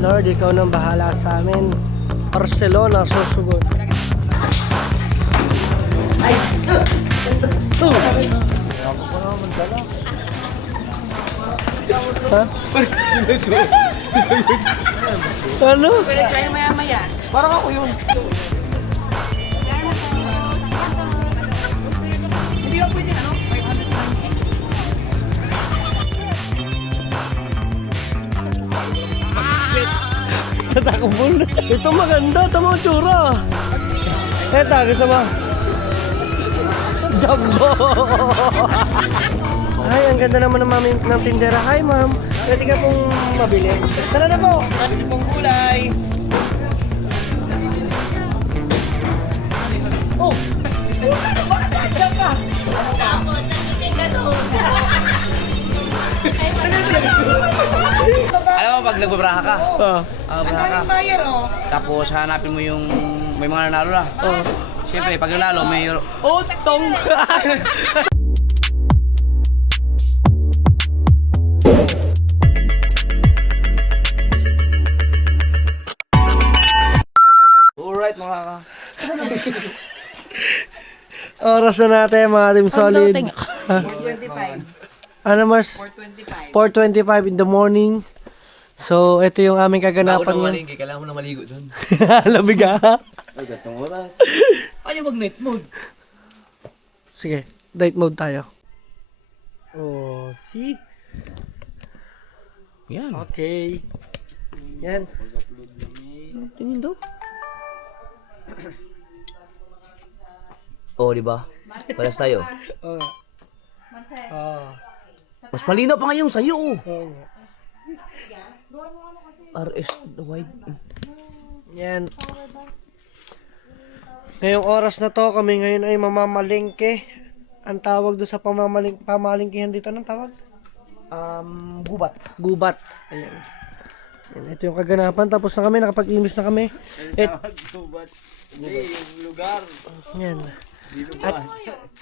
Lord, ikaw nang bahala sa amin. Barcelona susugot. Ay! Ha? Ano? Pwede tayo maya-maya. Parang ako yun. Hindi ba pwede ano? 500. Natakbol na. Ito maganda. Ito mga tsura. Eto, gusto mo? Jumbo! Ay, ang ganda naman ng, ng tindera. Hi, ma'am. Pwede ka pong mabili. Tara na po. Marami pong gulay. Oh! Diyan ka! Tapos, nagtitinda doon. Alam mo, pag nagbabraha ka, Ah. Ang braha ka, daming buyer, oh. tapos hanapin mo yung may mga nanalo na. Oh. Siyempre, pag nanalo, may... Oh, tong! Alright, mga ka. Oras na natin mga team solid. 425. Ano mas? 425. 4:25 in the morning. So, ito yung aming kaganapan Bago ngayon. na malingki, kailangan mo na maligo dun. Lamig ah. Ay, gatong oras. Ano mag night mode? Sige, night mode tayo. Oh, see? Yan. Okay. Yan. Tingin daw. Oo, di ba? Palas tayo. Oh. Oh. Mas malinaw pa ngayon sa'yo. Oh. RS wide. Yan. Ngayong oras na to, kami ngayon ay mamamalingke. Ang tawag doon sa pamalingkihan dito, anong tawag? Gubat. Gubat. Ayan. Yan, ito yung kaganapan. Tapos na kami, nakapag-imis na kami. Lugar. Yan.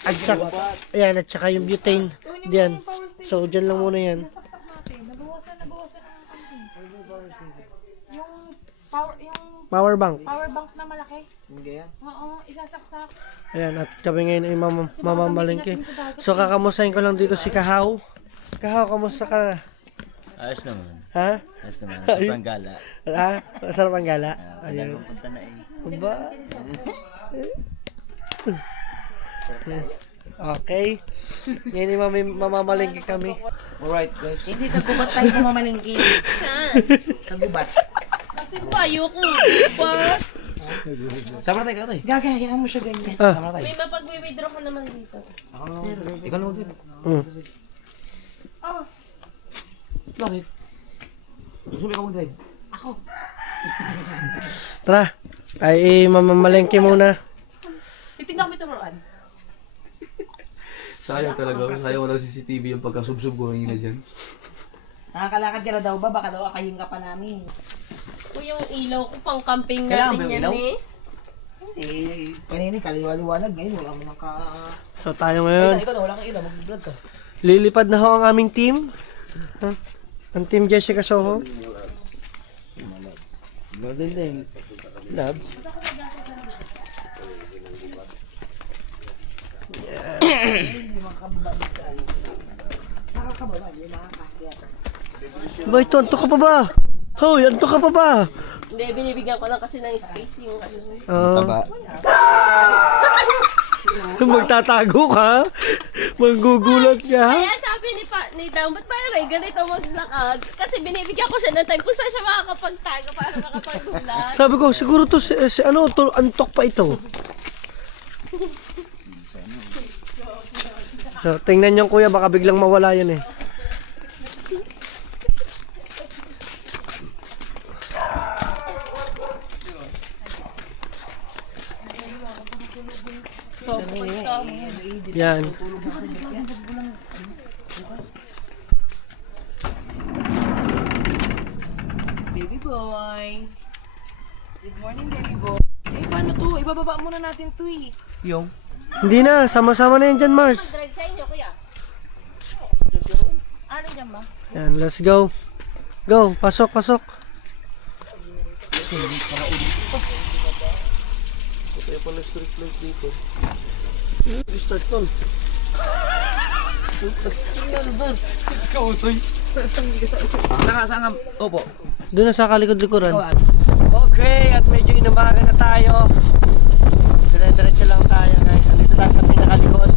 At saka, ayan, at saka yung butane. Diyan. So, dyan lang muna yan. Nabawasan ng yung Power bank. power bank na malaki. Oo, isasaksak. Ayan, at kami ngayon ay mamamalingke. So, kakamustahin ko lang dito si Kahaw. Kahaw, kamusta ka? Ayos naman. Ha? Ayos naman. Sa Panggala. Ha? Sarap ang gala? Ayan. Ayun. Punta na eh. Ba? Okay. Ngayon ay mamamalingke kami. Alright, guys. Hindi sa gubat tayo pumamalingki. Sa gubat. Kasi payo ko. What? Sama na tayo, Karay. Gagayaan mo siya ganyan. Sama na tayo. May mapag-withdraw ko naman dito. Ikaw na mag-dito. Oh, Bakit? Gusto mo ikaw mag-drive? Tara. Ay, mamamalingke muna. titignan ko ito Roan. Sayang talaga. Sayang walang CCTV yung pagkasubsub ko kanina dyan. Nakakalakad ka na daw ba? Baka daw akayin ka pa namin. Kung yung ilaw ko pang camping Kailangan natin ba yung yan ilaw? eh. Eh, kanina kaliwa-liwanag. Ngayon wala mo nang So, tayo ngayon. Ikaw na, wala kang ina. Mag-vlog ka. Lilipad na ho ang aming team. Ha? Ang team Jessica Soho. Magaling. Labs. Boy, tonto ka pa ba? Hoy, anto ka pa ba? Hindi, binibigyan ko lang kasi ng space yung ano. Taba. Magtatago ka? Magugulat ka? Kaya sabi ni Dam, ba't ba yung ganito maglakad? Kasi binibigyan ko siya ng time kung saan siya makakapagtago para makapagdulat. Sabi ko, siguro to si ano, to, antok pa ito. So, tingnan niyo kuya, baka biglang mawala yun eh. Yan. Baby boy. Good morning, baby boy. Eh, paano to? Ibababa muna natin to eh. Yung? Hindi na, sama-sama na yan dyan, Mars. Drive sa inyo, kuya. Ano dyan ba? Yan, let's go. Go, pasok, pasok. Kaya pala street light dito. Restart tol. Nakasaan ka? Opo. Doon na sa kalikod-likuran. Okay, at medyo inumaga na tayo. Dire-diretso lang tayo guys. Andito tayo sa pinakalikod.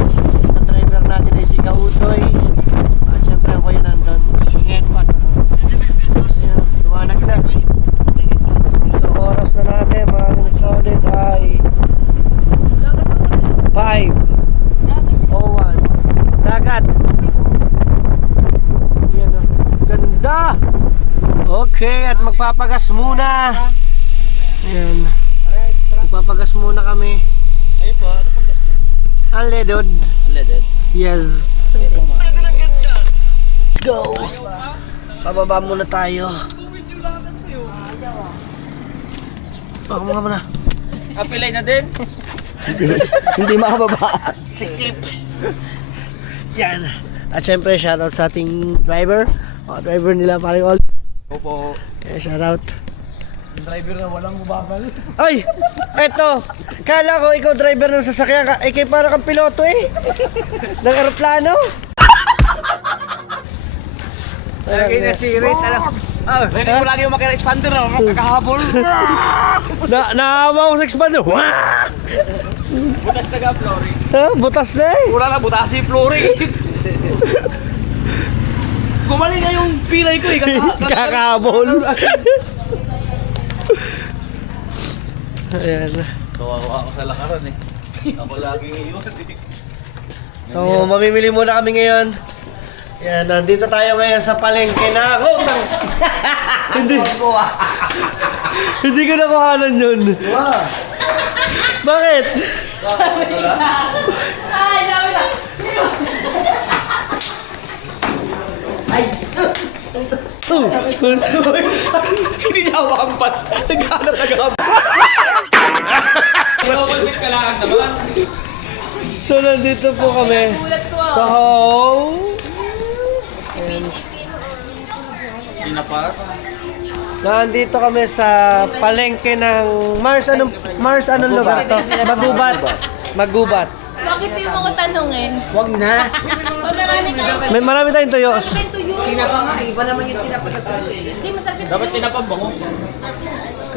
Ang driver natin ay si Kautoy. At syempre ang kuya nandun. Ingit pa. Ayan, lumanag na. So oras na natin mga solid ay 5:01. Dagat. Yan o. Ganda. Okay, at magpapagas muna. Ayan. Magpapagas muna kami. Ayun po, ano pang gas niyo? Unleaded. Unleaded? Yes. Let's go. Pababa muna tayo. Baka mga muna. Apilay na din. Hindi makababa. Sikip. Yan. At syempre, shoutout sa ating driver. Driver nila paring all. Opo. Shoutout. Driver na walang mababal. Ay! Eto! Kala ko ikaw driver ng sasakyan ka. Eh, kay para kang piloto eh. Ng aeroplano. Lagi na si Rate, alam. Rinig ko lagi yung makina expander na kakahabol. Naawa ko sa expander. Butas na ka, Flory. Ha? Butas na eh. Wala na, butas si Flory. Gumaling nga yung pilay ko eh. Kakahabol. Ayan. Kawawa ako sa lakaran eh. Ako laging iwan eh. So, mamimili muna kami ngayon. Yan, nandito tayo ngayon sa palengke na. Oh, hindi ko nakuhanan yun. Bakit? Ay, dami na. Hindi niya wampas. Naghanap na gab. Kulbit ka lang naman. So, nandito po kami. Gulat ko Sa home. Pinapas. Nandito kami sa palengke ng Mars, anong lugar to? Magubat. Bakit yung mga tanungin? Wag na. Marami tayo. May marami tayong tuyos. Tinapa nga, iba naman yung tinapa sa tuloy. Hindi masakit. Dapat tinapa bango.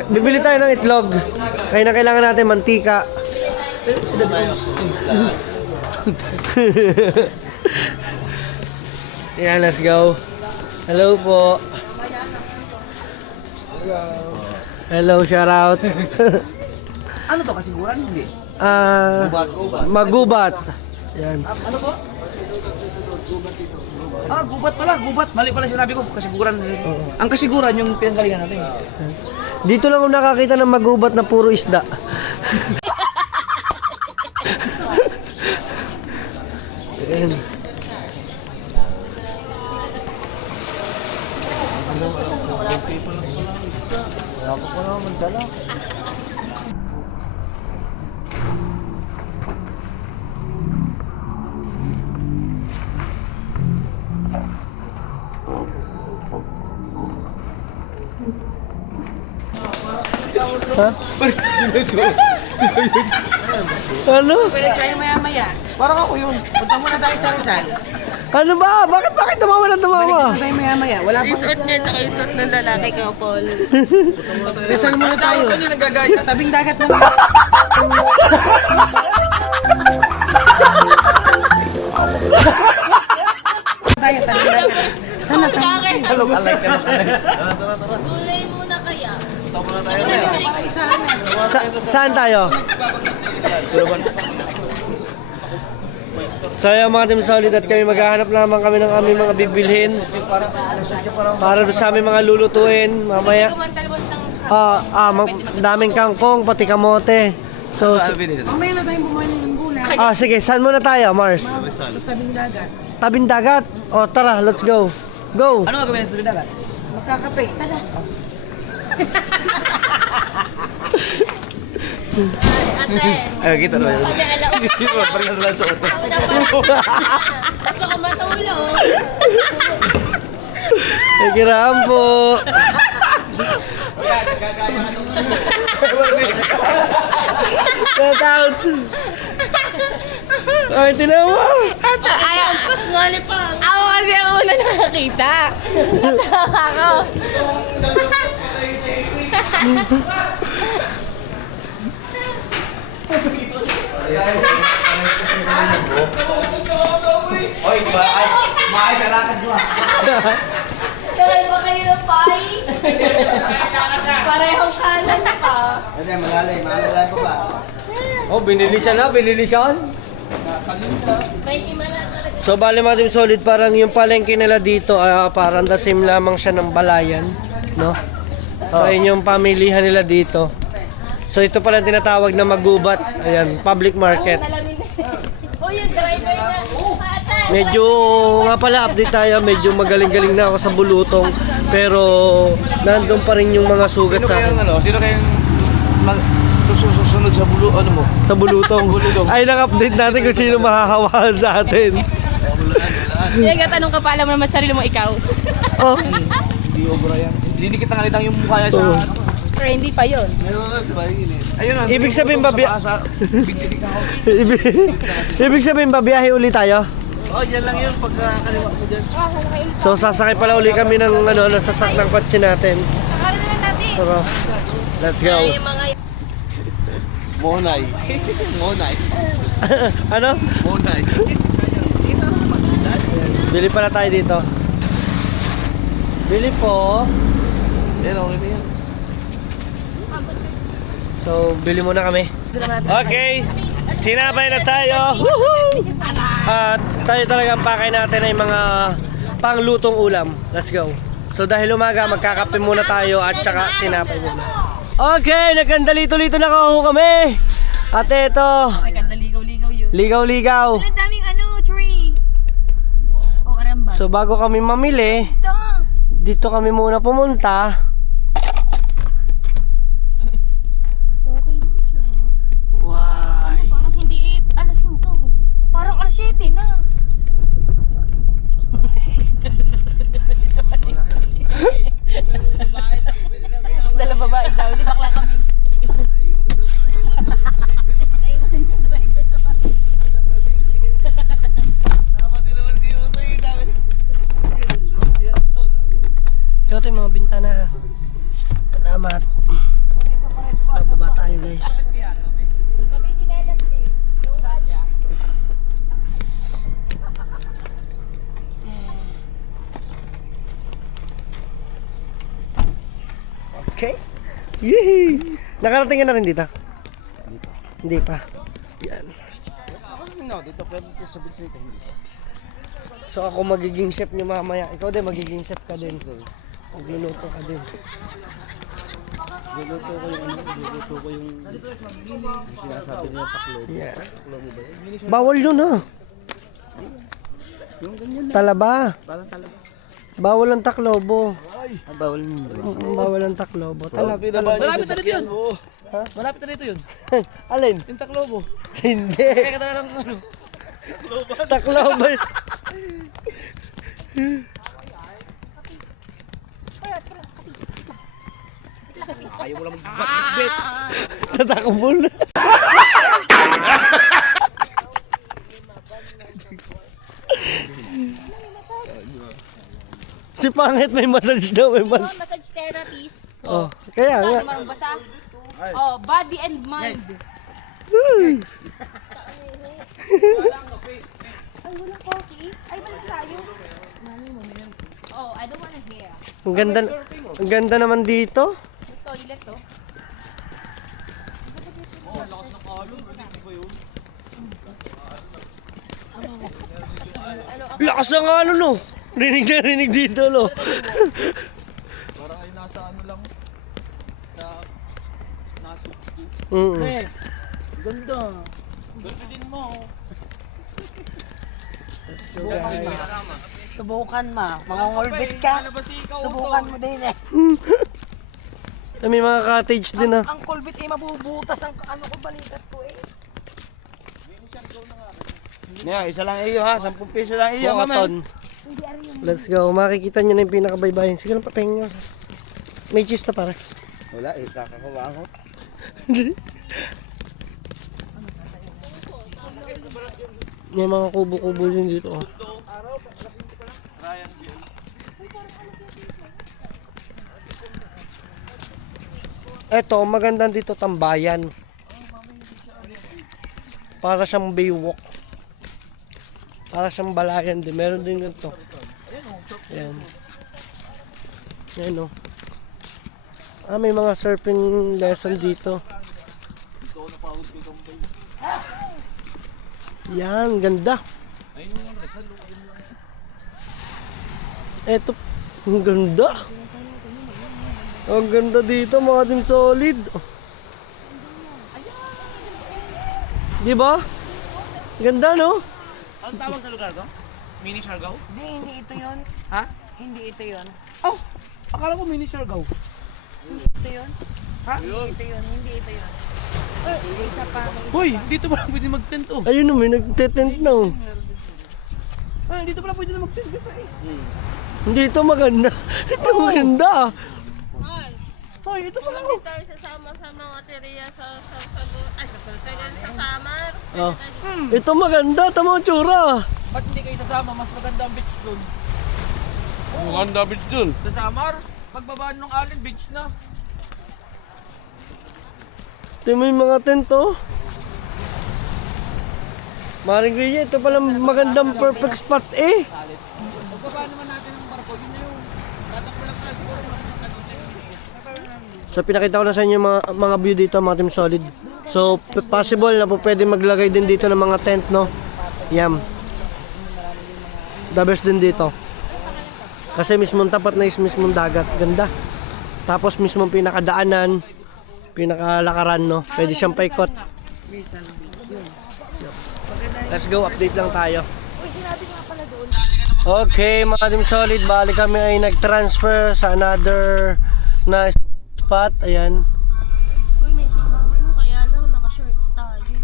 Bibili tayo ng itlog. Kaya na kailangan natin mantika. Yan, let's go. Hello po. Hello, shout out. Ano to, kasiguran? Hindi. Magubat. Yan. Ano po? Gubat pala, gubat. Mali pala sinabi ko, kasiguran. Ang kasiguran yung pinanggalingan natin. Dito lang ako nakakita ng magubat na puro isda. Yan. Ha? Ano? Pwede tayo maya-maya. Parang ako yun. Punta muna tayo sa Rizal. Ano ba? Bakit tumawa na tumawa? Punta tayo maya-maya. Wala pa. Suot niya na kayo suot ng lalaki ka, Paul. Rizal muna tayo. Tabing dagat muna. Tayo, tabing dagat. Tama, tama. Alay ka na. Gulay muna kaya. Saan tayo? So yung mga Team Solid at kami maghahanap naman kami ng aming mga bibilhin para doon sa aming mga lulutuin mamaya. Daming kangkong pati kamote. So Mamaya na tayong bumalik ng gulay. sige, saan muna tayo, Mars? Sa tabing dagat. Tabing dagat? O tara, let's go. Go. Ano gagawin sa tabing dagat? Magkakape. Tada. Ate. Ay, kita na. Kami alaw. Parang sa suot. Gusto ko matulog. Nagkiraan po. Natakot. Ay, tinawa. Ayaw, pas nga pa. Ako kasi ang una nakakita. Natawa ako. Oy, maayos ang lakad mo ah. Kaya ba kayo ng pay? Parehong kanan pa. Hindi, malalay ko ba? Oh, binili siya. May ima na talaga. So, bali mga team solid, parang yung palengke nila dito, parang the same lamang siya ng Balayan, no? So, ayun yung pamilihan nila dito. So, ito pala tinatawag na Magubat. Ayan, public market. Nalamin na. Oh, yung driver na. Ate! Medyo, nga pala, update tayo. Medyo magaling-galing na ako sa bulutong. Pero, nandun pa rin yung mga sugat Sino sa kayang akin. Sino kayang susunod sa Sa bulutong. Bulutong. Ay, nang-update natin kung sino mahahawakan sa atin. Yung katanong ka pa, alam mo naman sarili mo ikaw. Oh. Hindi obra yan. Hindi kita ngalitang yung mukha niya sa... Oo. Pero hindi pa yun. Ayun ah. Ibig sabihin ba, Sa bintitik ako. Ibig sabihin ba, biyahe ulit tayo? Oh, yan lang yun pagkakaliwa mo dyan. So, sasakay pala uli kami ng nasasak ng kotse natin. Akala na lang natin. So, let's go. Ay, mga Monay. Monay. Ano? Monay. Kita mo naman. Bili pala tayo dito. Bili po. Yan, okay na yan. So, bili muna kami. Okay. Sinabay na tayo. Woohoo! At tayo talagang pakay natin ay mga panglutong ulam. Let's go. So, dahil umaga, magkakape muna tayo at saka tinapay muna. Okay, nagkandalito-lito na kami. At ito, ligaw-ligaw yun. ligaw-ligaw. Ang daming tree. Oh, karamba. So, bago kami mamili, dito kami muna pumunta. Okay din siya. Why? Parang hindi alas 5. Parang alas 7 na. Dala babae daw, di bakla kami. Ito yung mga bintana. Salamat. Bababa tayo guys. Okay. Yee! Nakarating ka na rin dito? Hindi pa. Yan. No, dito pwede dito sa Binsita. So ako magiging chef niyo mamaya. Ikaw din magiging chef ka din. Magluluto ka din. Luluto ko yung sinasabi niya taklob. Yeah. Taklob mo ba yun? Bawal yun ha. Yung ganyan na. Talaba. Parang talaga. Bawal ang taklobo. Bawal yun ba? Bawal ang taklobo. Malapit na dito yun. Ha? Malapit na dito yun. Alin? Yung Taclobo. Hindi. Kaya ka na lang ano. Taklobo. Ayaw mo lang mag-bat-bit. Tatakbo na. Si Pangit may massage daw. May massage. Massage therapist. Oh, kaya nga. Marunong basa? Oh, body and mind. Uy. Ay, walang coffee. Ay, balik tayo. Oh, I don't wanna hear. Ang ganda naman dito. Ito, ulit to. Lakas ng ano no. Rinig na rinig dito no. Parang ay nasa ano lang. Nasa ganda. Ganda din mo. Let's go guys. Subukan mo. Mangongolbit ka. Subukan mo din eh. May mga cottage din ah. Ang kolbit eh mabubutas ang ano ko balikat ko eh. Yeah, isa lang iyo ha. 10 piso lang iyo, mama. Bukaton. Let's go. Makikita nyo na yung pinakabaybayin. Sige lang papahinga. May cheese na pare. Wala eh, kakakuha ako. May mga kubo-kubo din dito. Oh. Eto, maganda dito tambayan. Para siyang baywalk. Para siyang balayan din. Meron din ganito. Ayan. Ayan o. Ah, may mga surfing lesson dito. Yan, ganda. Eto, ang ganda. Ang ganda dito, mga team solid. Di ba? Ganda, no? Ang tawag sa lugar ko? Mini Siargao? Hindi ito yun. Ha? Hindi ito yun. Oh! Akala ko Mini Siargao. Hindi ito yun. Ha? Hindi ito yun. Hindi ito yun. Isa pa. Hoy! Dito pala pwede mag-tent oh. Ayun, no, may nagtetent na. Oh. Ah, dito pala pwede na mag-tent dito eh. Hindi ito maganda. Ito maganda. Hoy, ito pala Hindi tayo sasama sa mga teriya sa Sorsogon, sa Samar. Oh. Ito maganda. Tama ang tsura. Ba't hindi kayo nasama? Mas maganda ang beach dun. Maganda beach dun. Sa Samar, pagbabaan ng Allen Beach na. Ito may mga tent, oh. Maring Rhea, ito pala magandang perfect spot, eh. Pagbabaan naman natin ng barko, yun na yun. Tatakbo lang tayo siguro. So pinakita ko na sa inyo yung mga view dito, mga team solid. So possible na po pwede maglagay din dito ng mga tent, no. Yan. The best din dito. Kasi mismong tapat na is mismong dagat, ganda. Tapos mismong pinakadaanan, pinakalakaran, no. Pwede siyang paikot. Let's go, update lang tayo. Okay, mga team solid, bali kami ay nag-transfer sa another na spot. Ayan. Uy, may simbahan kaya lang naka-shorts tayo.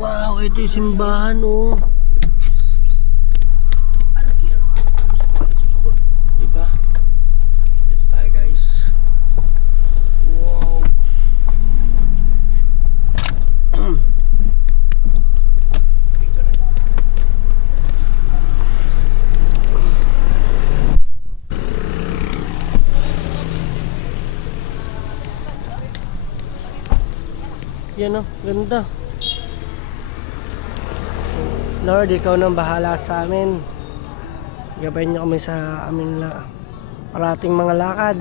Wow, ito yung simbahan, oh. Diba? Ito tayo, guys. Wow. Yan, oh, ganda. Lord, ikaw nang bahala sa amin. Gabayan niyo kami sa amin parating mga lakad.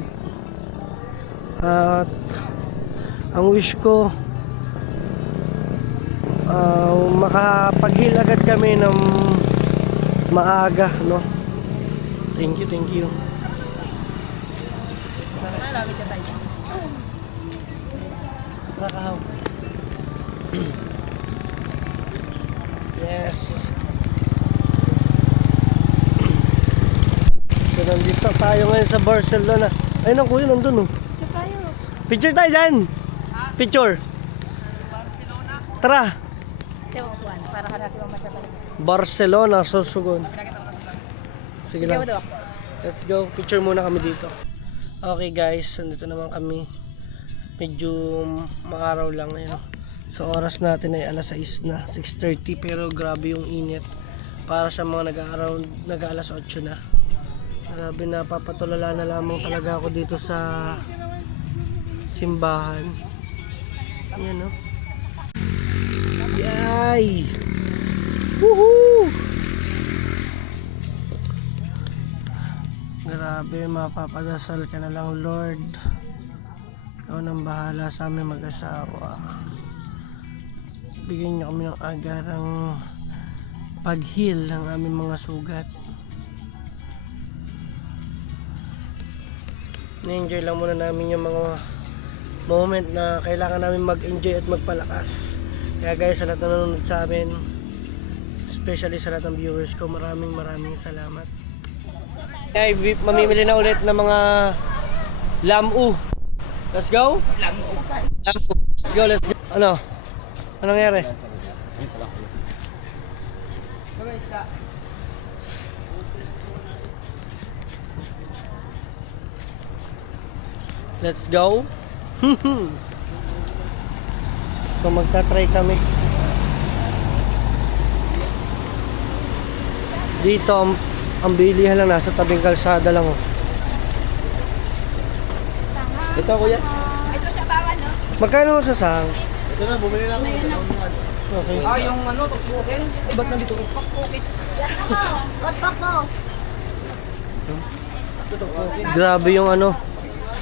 At ang wish ko, makapaghil agad kami ng maaga, no? Thank you, thank you. Nakakahaw. Yes. So nandito tayo ngayon sa Barcelona. Ayun ang kuya nandun, oh. Picture tayo dyan. Picture. Barcelona. Tara. Para ka natin mamasyapan. Barcelona, Sorsogon. Sige lang. Let's go. Picture muna kami dito. Okay guys, nandito naman kami. Medyo makaraw lang ngayon. So oras natin ay alas 6 na, 6:30, pero grabe yung init. Para sa mga nag-alas 8 na. Grabe, napapatulala na lamang talaga ako dito sa simbahan. Ayan, no? Yay! Woohoo! Grabe, mapapadasal ka na lang, Lord. Ikaw nang bahala sa amin mag-asawa. Bigyan niyo kami ng agarang pag-heal ng aming mga sugat. Na-enjoy lang muna namin yung mga moment na kailangan namin mag-enjoy at magpalakas. Kaya guys, sa lahat na nanonood sa amin, especially sa lahat ng viewers ko, maraming salamat. Ay, mamimili na ulit ng mga lamu. Let's go? Lamu. Let's go, let's go. Ano? Anong nangyari? Let's go. So magta-try kami. Dito ang bilihan lang nasa tabing kalsada lang oh. Ito kuya. Magkano sa sahang? Ito na, bumili na ako. Okay. Yung ano, tuktukin. Ba't nandito? Tuktukin. Grabe yung ano,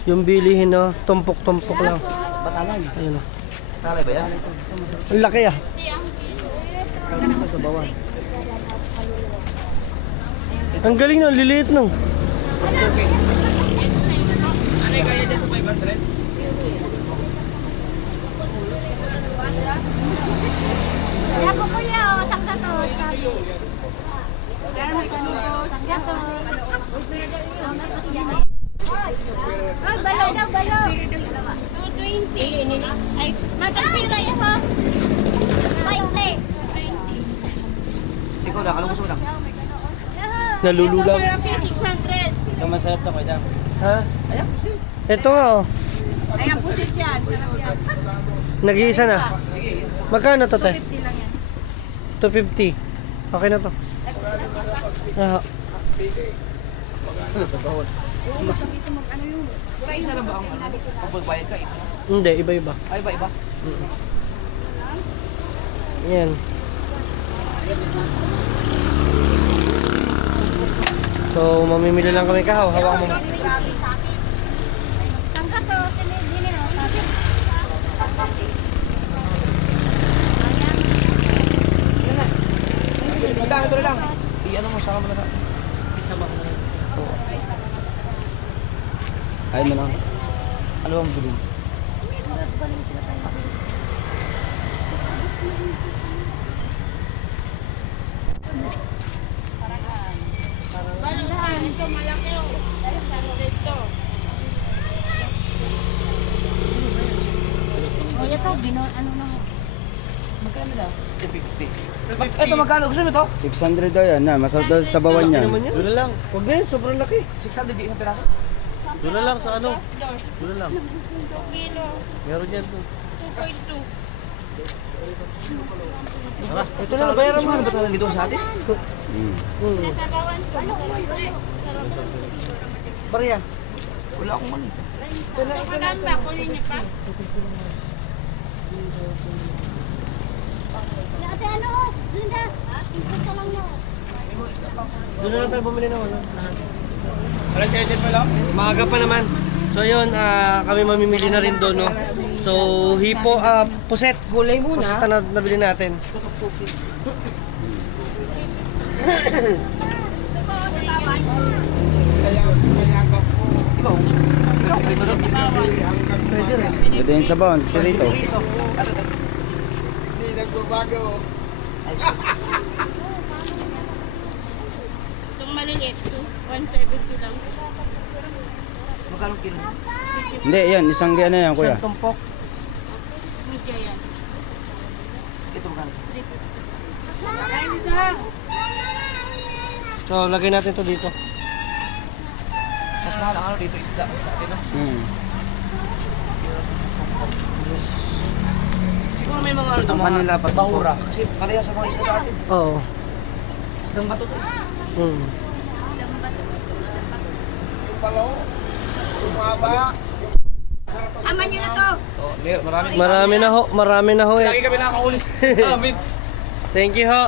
yung bilihin no, tumpok-tumpok lang. Batangan. Ayun oh. Talay ba yan? Ang laki ah. Sa bawah. Ang galing no, liliit no. Ano yung kaya dyan sa 500? Kaya po kuya, o, tangga to. Sir, magkano po? Tangga to. Ay, balaw daw, balaw. 220. Ay, matagpila yan ha. 20. Ikaw na, kalungkos mo lang. Nalululang. 600. Ito masarap to kuya. Ha? Ayan, kasi. Ito nga oh. Ayan, pusit yan. Sarap yan. Nag-iisa na. Magkano to, te? 50 lang yan. 250. Okay na to. Ah, Sa bawah. Isa lang ba ang ano? Pagbayad ka, isa. hindi, iba-iba. Ay, iba-iba. Yan. So, mamimili lang kami kahaw. Hawak mo. Tangga to. Sinigili o. Magdaan, ito na lang. I-ano mo, saka mo na. Ayun mo lang. Ano ang bilhin? Balahan. Ito malaki o. Ito. O, ito. Ano na mo? Magkano daw? 250. Ito, magkano? Gusto mo ito? 600 daw yan. Masarap daw sa bawah Laki niyan. naman yan. Doon na lang. Huwag na yun, sobrang laki. 600 di isang piraso? Doon na lang sa ano. Doon na lang. 2 kilo. Meron yan doon. 2.2. Tara, ito na, bayaran mo. Ano ba talaga dito sa atin? Natabawan ko. Barya. Wala akong mali. Maganda. Kunin niyo pa. Ate, ano? Linda. Ipot lang mo. Doon na lang tayo bumili na wala. Wala siya dyan pala? Maaga pa naman. So yun, kami mamimili na rin doon, no? So, hipo, puset. Gulay Puset muna. na nabili natin. Ikaw. Ito doon. Pwede rin. Ito yung sa bawah. Pirito. Itong maliliit. 170 lang. Magkano kilo? Hindi, yan. Isang gana yan kuya. Isang tumpok. Medyo yan. Ito magkano? So, lagay natin to dito. Mas mahal ang ano dito isda sa atin, no? Siguro may mga ano to, Ang mga kanila pa to. bahura. Kasi pareha sa mga isda sa atin. Oo. Isdang bato to. Mm. Sama nyo na to. Oh, marami. Marami na ho eh. Lagi kami nakakaulis. Amin. Thank you ho.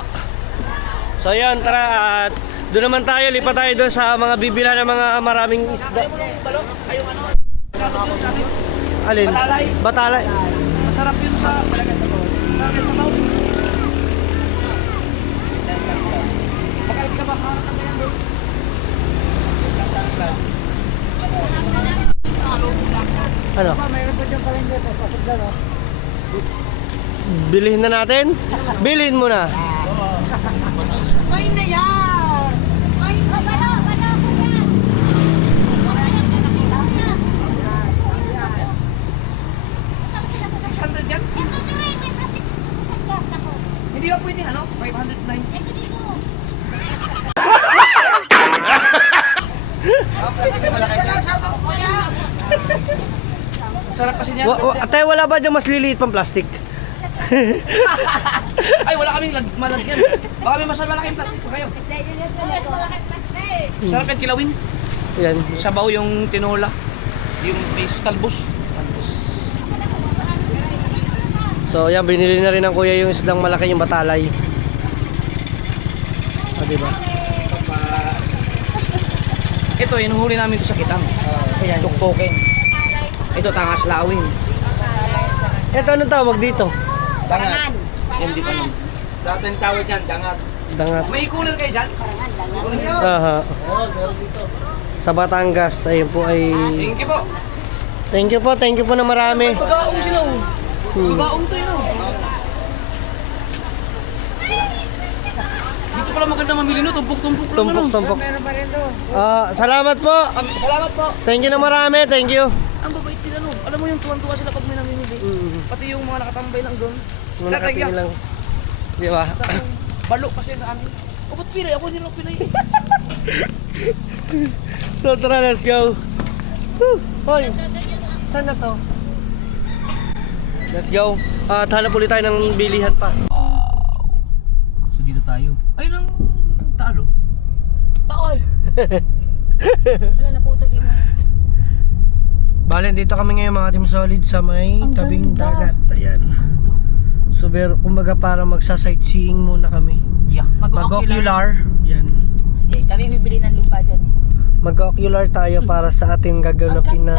So yun, tara at doon naman tayo, lipat tayo doon sa mga bibila ng mga maraming isda. Kaya mo nung balok, ayong ano. Ano sa atin? Alin? Batalay. Batalay. Masarap yun sa palagay sa bawah. Masarap yun sa bawah. Bakit ka ba harap ng ganyan doon? Ano? Bilhin na natin? Bilhin mo na. May na yan. May bala ko yan. Hindi ba pwedeng ano? 590? Kasi malaki. Sarap kasi niyan. Tayo, wala ba dyan mas liliit pang plastic? Ay, wala kaming malagyan. Baka may mas malaking plastic pa kayo. Sarap yan kilawin. Yan. Sabaw yung tinola. Yung base talbos. So yan, binili na rin ng kuya yung isdang malaki, yung batalay. Diba? Ito, inuhuli namin ito sa kitang. Ayan. Tuktoken. Ito, tangas lawing. Ito, anong tawag dito? Dangat. Yan dito naman. Sa atin tawag yan, dangat. Dangat. May cooler kayo dyan? Aha. Sa Batangas, ayun po ay... Thank you po. Thank you po na marami. Babaong sila oh. Babaong to yun oh. Dito pala maganda mamili no, tumpok-tumpok lang ano. Tumpok. Salamat po. Salamat po. Thank you na marami, thank you. Ang babait nila no. Alam mo yung tuwan-tuwa sila pag may namimili. Pati yung mga nakatambay lang doon. Mga nakatingin lang. Di ba? Balo kasi na amin. O ba't pilay? Ako hindi lang pilay. So tara, let's go. Woo! Hoy, saan na to? Let's go. At hanap ulit tayo ng bilihan pa. So dito tayo. Ay nang talo. Paol. Wala na putol yung mga. Bale, dito kami ngayon mga Team Solid sa may tabing dagat. Ayan. So, kumbaga para magsa-sightseeing muna kami. Yeah. Mag-ocular. Yan. Sige, kami bibili ng lupa dyan eh. Mag-ocular tayo para sa ating gaganapin na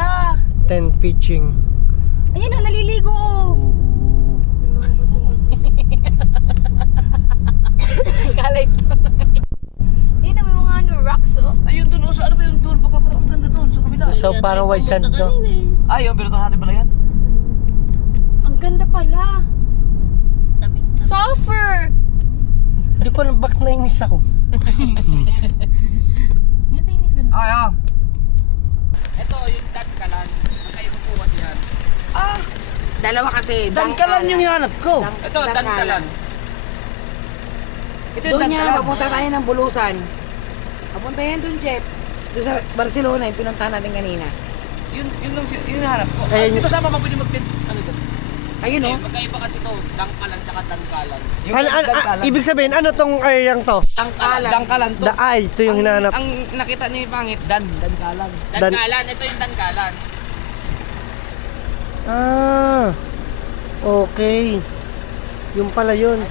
tent pitching. Ayun o, naliligo o. Kala ito. Ayun na, may mga rocks o. Ayun doon, sa ano ba yung doon? Baka parang ang ganda doon sa kabila. So, parang white sand to. Ay, pero doon natin pala yan. Ang ganda pala. Surfer! Hindi ko alam bakit nainis ako. Yan tayo nis ganun. Ay, ah. Ito, yung dankalan. Matay mo po kasi yan. Dalawa kasi. Dankalan yung hinanap ko. Ito, dankalan. Ito yung Doon niya, dankalan. papunta tayo ng Bulusan. Papunta yan doon, Jeff. Doon sa Barcelona, yung pinuntahan natin kanina. Yun lang yung hinanap ko. Ayun. Ito sama pwede mag-tent. Ano ito? Ayun o. Magkaiba kasi ito, dangkalan tsaka dankalan. Ibig sabihin, ano tong areang to? Tangkalan. Dangkalan to. Ito yung hinahanap. Ang nakita ni Pangit, dankalan. Dankalan, ito yung dankalan. Okay. Yung pala yun.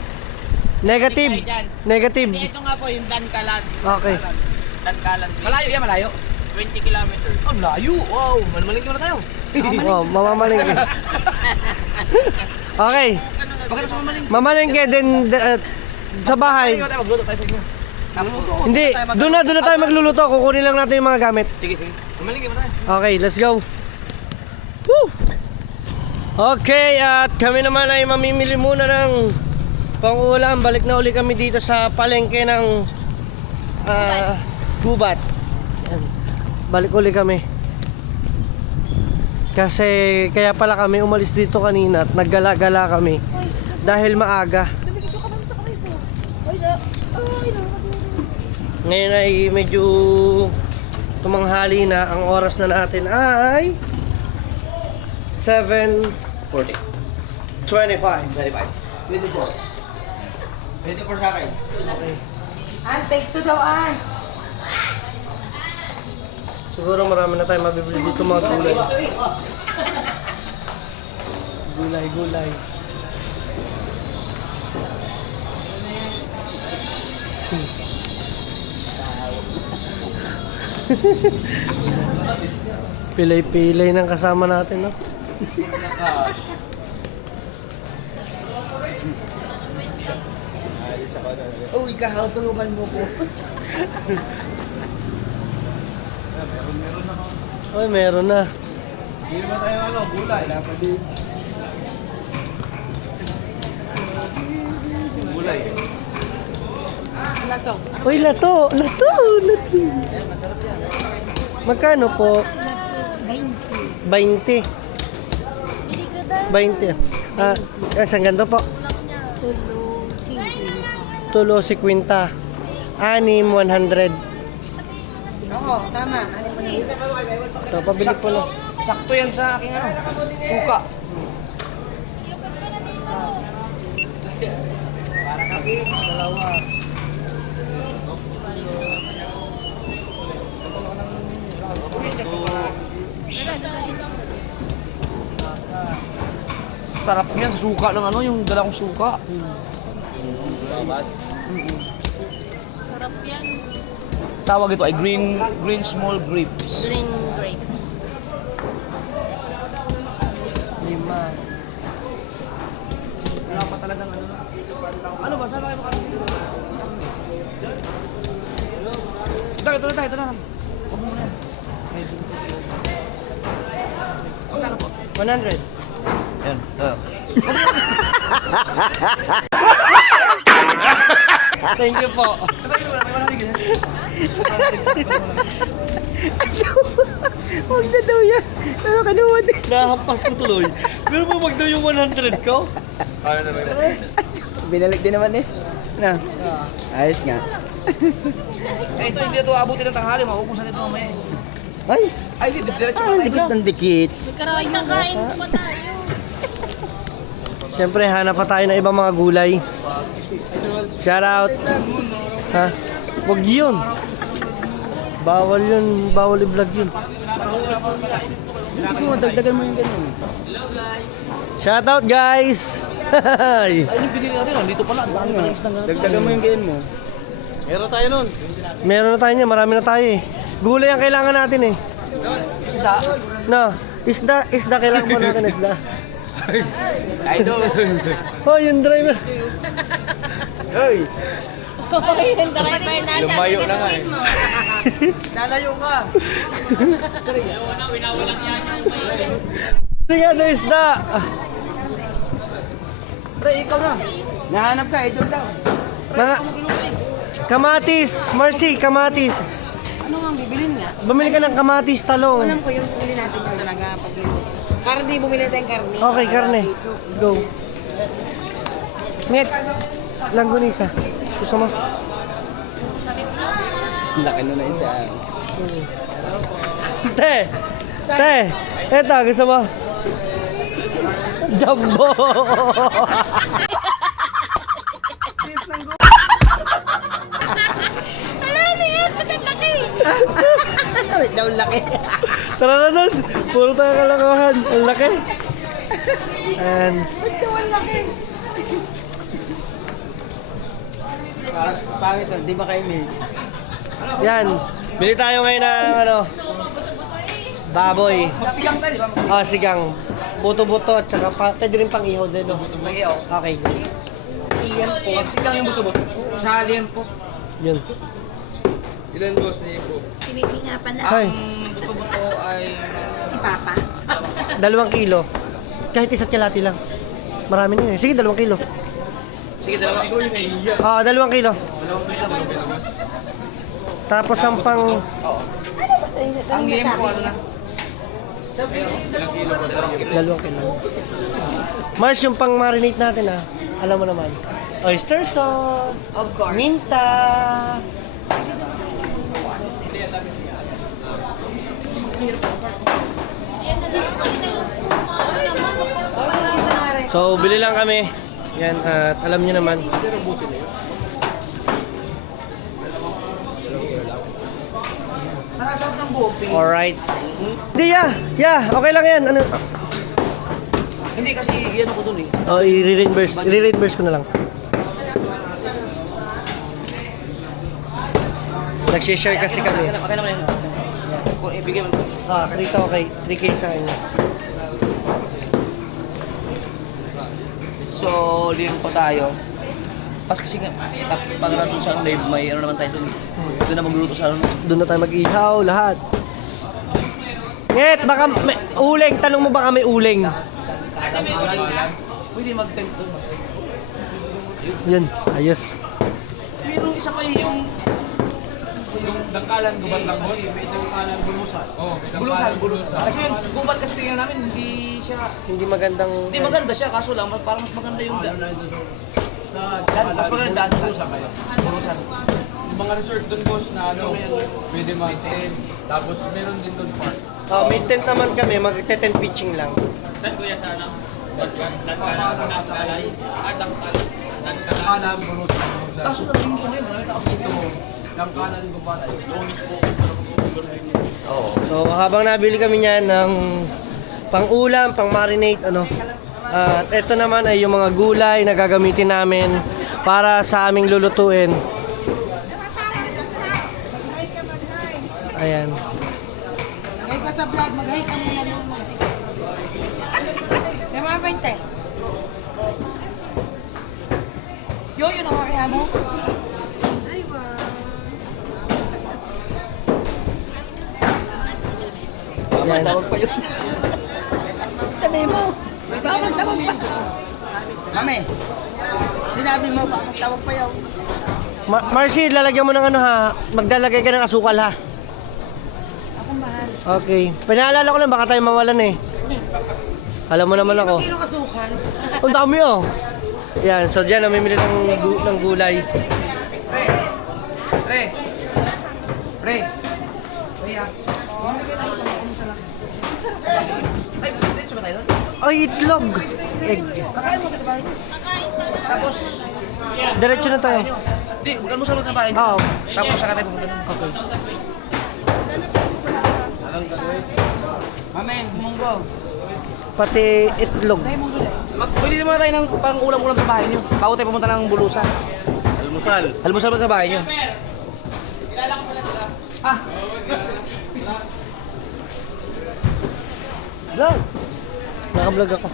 Negative. Negative. Hindi, ito nga po yung dankalan. Okay. Dankalan. Malayo yan, malayo. 20 kilometers. Ang layo. Wow, malmaling na tayo. Oh, mamamalingke. Okay. Pagkano sa mamaling? Mamalingke din sa bahay. Tayo magluto tayo sa inyo. Hindi, doon na tayo magluluto. Kukunin lang natin yung mga gamit. Sige. Mamaling mo tayo. Okay, let's go. Woo! Okay, at kami naman ay mamimili muna ng pang-ulam. Balik na uli kami dito sa palengke ng Gubat. Yan. Balik uli kami. Kasi kaya pala kami umalis dito kanina at naggala-gala kami dahil maaga. Ngayon ay medyo tumanghali na. Ang oras na natin ay 7:25. 24 sa akin. Okay. Take to daw, An. Siguro marami na tayo mabibili dito mga gulay. Gulay. Pilay-pilay ng kasama natin, no? Uy, kahawtulugan mo ko. Ay, meron na. Hindi ba tayo gulay? Dapat din. Gulay. Ano to? Uy, lato. Magkano po? 20. 20. Saan ganito po? Tulo 50. 6, 100. Oo, tama. Ano mo na yun? So, pabili po lang. Sakto yan sa aking suka. Sarap yan sa suka ng yung dala kong suka. Sarap yan. Tawag ito ay green small grapes. Green grapes. 5. Wala pa talagang Ano ba? Saan ba kayo makakita? Ito na. Huwag mo na yan. 100. Yan, Thank you po. Huwag na daw yan. Ano kanuwan din? Nahampas ko tuloy. Pero mo wag daw yung 100 ko. Ano na ba yun? Binalik din naman eh. Na. Ayos nga. ito hindi ito abutin ng tanghali. Mauubusan ito mamaya. Ay! Ay, hindi. Diretso pa tayo. Dikit ng dikit. Ay, kakain pa tayo. Siyempre, hanap pa tayo ng ibang mga gulay. Shout out. Ha? Wag yun. Bawal yun. Bawal i-vlog yun. Gusto mo, dagdagan mo yung ganun. Shout out guys! Ay, yung pinili natin. Dito pala. Ang dami pala isang ganun. Dagdagan mo yung ganun mo. Meron tayo nun. Meron na tayo niya. Marami na tayo eh. Gulay ang kailangan natin eh. Isda. No. Isda kailangan mo natin isda. Idol. Oh, yung driver. Hoy! Okay, yung driver natin. Lumayo na nga eh. Lalayo ka! Sige, ano isda? Pre, ikaw na. Nahanap ka, idol daw. Mga kamatis. Marcy, kamatis. Ano nga ang bibilin nga? Bumili ka ng kamatis talong. Alam ko yung bumili natin yung talaga pag yun. Karne, bumili tayong karne. Okay, karne. Go. Net. Langgunisa. Gusto mo? Laki nun na isa. Te. Eto, gusto mo? Jumbo. Wait daw, laki. Tara na nun. Puro tayo kalokohan. Ang laki. And Pangit to, di ba kayo may? yan. Bili tayo ngayon ng baboy. Magsigang tayo, di ba? Ah, sigang. Buto-buto at saka pwede rin pang ihaw din, no? Mag-iyaw. Okay. Iyan po. Magsigang yung buto-buto. Sa liyan po. Yun. Ilan boss niya po? Siniti nga pa na. Ay, Ang buto-buto ay... Si Papa. 2 kilo. Kahit isa't kalati lang. Marami na yun. Sige, 2 kilo. Sige, dalawa. Ah, 2 kilo. Tapos ang pang... Ang liyan po, ano na? 2 kilo. Mars, yung pang marinate natin ah. Alam mo naman. Oyster sauce. Of course. Minta. So, bili lang kami. Yan, at alam niyo naman. Nakasarap ng buo, Ping. Alright. Hindi, yeah. Okay lang yan. Ano? Hindi, kasi iyan ako dun eh. Oh, i-reimburse ko na lang. Nag-share kasi kami. Okay naman yan. Kung ibigay mo. Ah, 3 okay. 3K sa kanya. So, liyan po tayo. Pas kasi nga, pag natin sa live, may ano naman tayo dun eh. Doon na magluluto sa ano. Doon na tayo mag-ihaw, lahat. Nget, baka may uling. Tanong mo baka may uling. Pwede mag-tempt doon. Yun, ayos. Pero isa pa yung Dangkalan, gubandang boss. May dangkalan, bulusan. Oo, bulusan. Kasi yun, gubat kasi tingnan namin, hindi siya... Hindi magandang... Hindi maganda siya, kaso lang, parang mas maganda yung daan. Mas maganda daan. Bulusan. Yung mga resort dun boss na ano, pwede mag-tent. Tapos meron din dun park. May tent naman kami, mag-tent pitching lang. Saan kuya sa ano? Kanan, bulot. Kaso na linggo na yun, marami tao dito. Kanan, linggo ba tayo? Lunis po. So habang nabili kami niyan ng pang-ulam, pang-marinate, ano. At ito naman ay yung mga gulay na gagamitin namin para sa aming lulutuin. Ayan. Mag-hi ka sa vlog, mag-hi ka muna nung mag-hi. May mga 20. Yo, yun ang kaya mo. Ayan. Sabi mo, tawag pa. Mami, sinabi mo ba? Tawag pa yun. Marcy, lalagyan mo ng ano ha. Maglalagay ka ng asukal ha. Akong mahal. Okay. Pinaalala ko lang, baka tayo mawalan eh. Alam mo naman ako. Kilo kasukal. Ang dami oh. Yan, so dyan namimili ng gulay. Pre. Kuya. Ay, dito ba tayo? Ay, itlog! Egg. Kakain mo sa bahay. Tapos, Diretso na tayo. di, mag-almusal mo sa bahay. Oo. Tapos, saka tayo pumunta. Okay. Mami, munggo. Pati itlog. Pwede naman tayo ng parang ulam-ulam sa bahay niyo. Bago tayo pumunta ng Bulusan. Almusal ba sa bahay niyo? Ah! Vlog! Naka-vlog ako.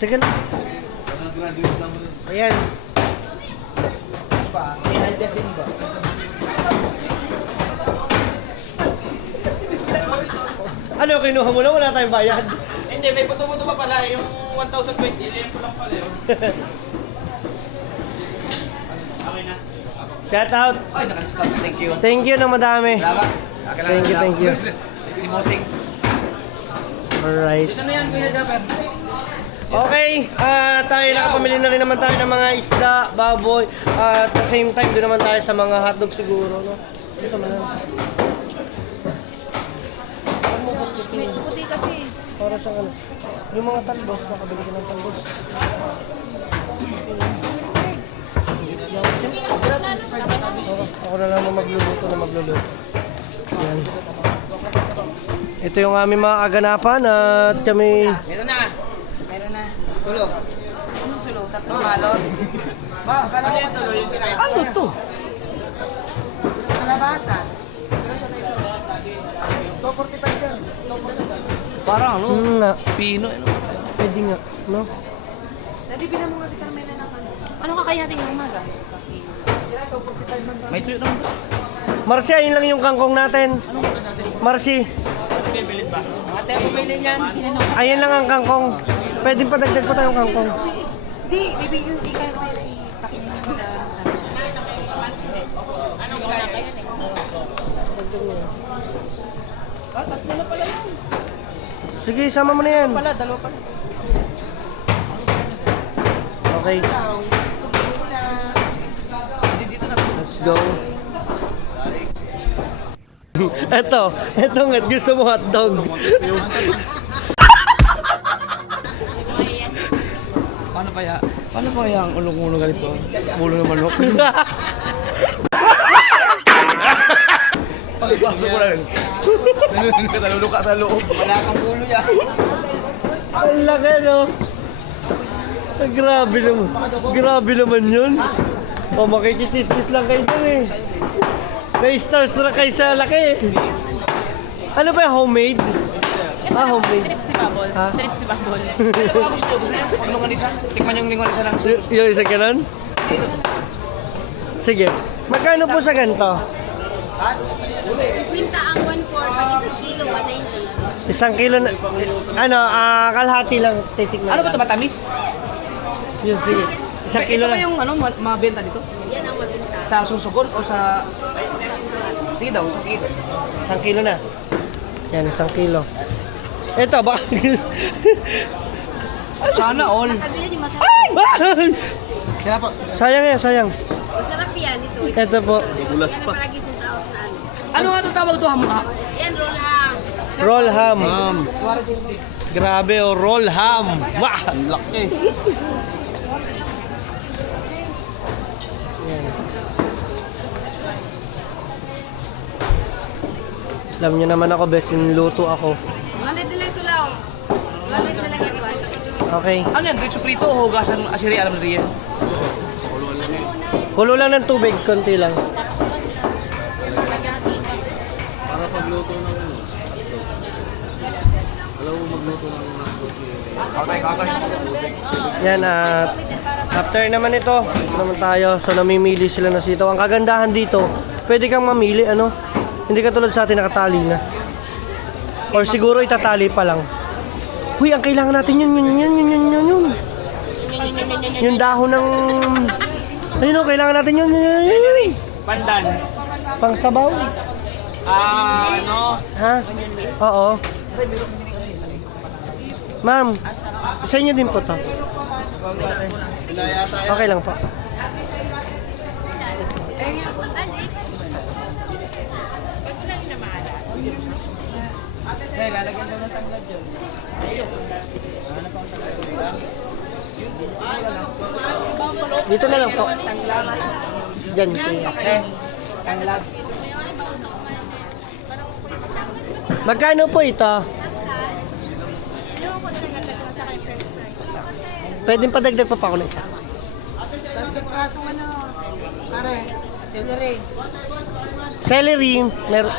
Sige na. Ayan. Ano, kinuha mo na? Wala tayong bayad. Hindi, may puto-puto pa pala. Yung 1,020. Yan ko lang pala yun. Shout out. Ay, nakaliskap. Thank you. Thank you na madami. Salamat. Thank you. Timosing. Alright. Okay, tayo nakapamili na rin naman tayo ng mga isda, baboy, at the same time doon naman tayo sa mga hotdog siguro, no? Isa man lang. Puti kasi. Para sa ano? Yung mga talbos, nakabili ko ng talbos. Ako na lang magluluto. Yan. Ito yung aming mga aganapan at kami... Meron na. Tulog. Anong tulo? Tatlong balot? Ano to? Kalabasan. Parang ano? Nga. Pino. Ano? Pwede nga. No? Dati bilang mo nga si Carmela ng ano. Ano kakayatin yung umaga? May tuyo naman. Marcy, ayun lang yung kangkong natin. Marcy. Ate, bumili niyan. Ayun lang ang kangkong. Pwede pa dagdag pa tayong kangkong. Hindi, bibigyan hindi kayo may i-stock nyo na Tatlo na pala yun. Sige, sama mo na yan. Dalawa pala. Okay. Let's go. Eto nga, gusto mo hotdog. Paano pa kaya ang ulong-ulong ganito? Ulo ng manok. Pagpasok ko lang. Naluluka sa loob. Wala kang ulo yan. Ang laki, no? Grabe naman yun. O, makikichismis lang kayo dyan eh. Na-starstruck kayo sa laki eh. Ano ba yung homemade? Homemade. Trips ni Babol. Ha? Trips ni Babol. Pero kung gusto niyo, yung lingonisa. Tikman yung lingonisa lang. Yung isa ka nun? Sige. Magkano po sa ganito? Kwinta ang 1.4, pag isang kilo, 190. Isang kilo na... Ano, kalahati lang titikman. Ano ba ito, matamis? Yun, sige. Isang kilo Ito ba lang. yung ano, mabenta dito? Yan ang mabinta. Sa susugon o sa... Sige daw, sa kilo. Isang kilo na. Yan, isang kilo. Ito, baka... Sana all. Sabi niya, masarap. Kaya po. Sayang yan, sayang. Masarap yan ito. Ito po. Yan ang palagi sold out na ano. Ano nga ito tawag to? Roll ham. Grabe oh, roll ham. Wah, ang laki. Yan. Alam niyo naman ako, best in luto ako. Malit lang ito lang. Malit na lang ito. Okay. Ano yan? Diretso prito o hugasan asiri alam na rin yan? Kulo lang ng tubig, konti lang. Yan at after naman ito, naman tayo. So namimili sila na sitaw. Ang kagandahan dito, pwede kang mamili ano. Hindi katulad sa atin nakatali na. Or siguro itatali pa lang. Huy, ang kailangan natin yun. Yung dahon ng... Ayun o, kailangan natin yun. Pandan. Pangsabaw. Ano? Ha? Oo. Ma'am, sa inyo din po to. Okay lang po. Dito na lang po. Diyan. Magkano po ito? Pwedeng padagdag pa ako na isa. Tapos kapasong ano, pare, celery. Celery, meron.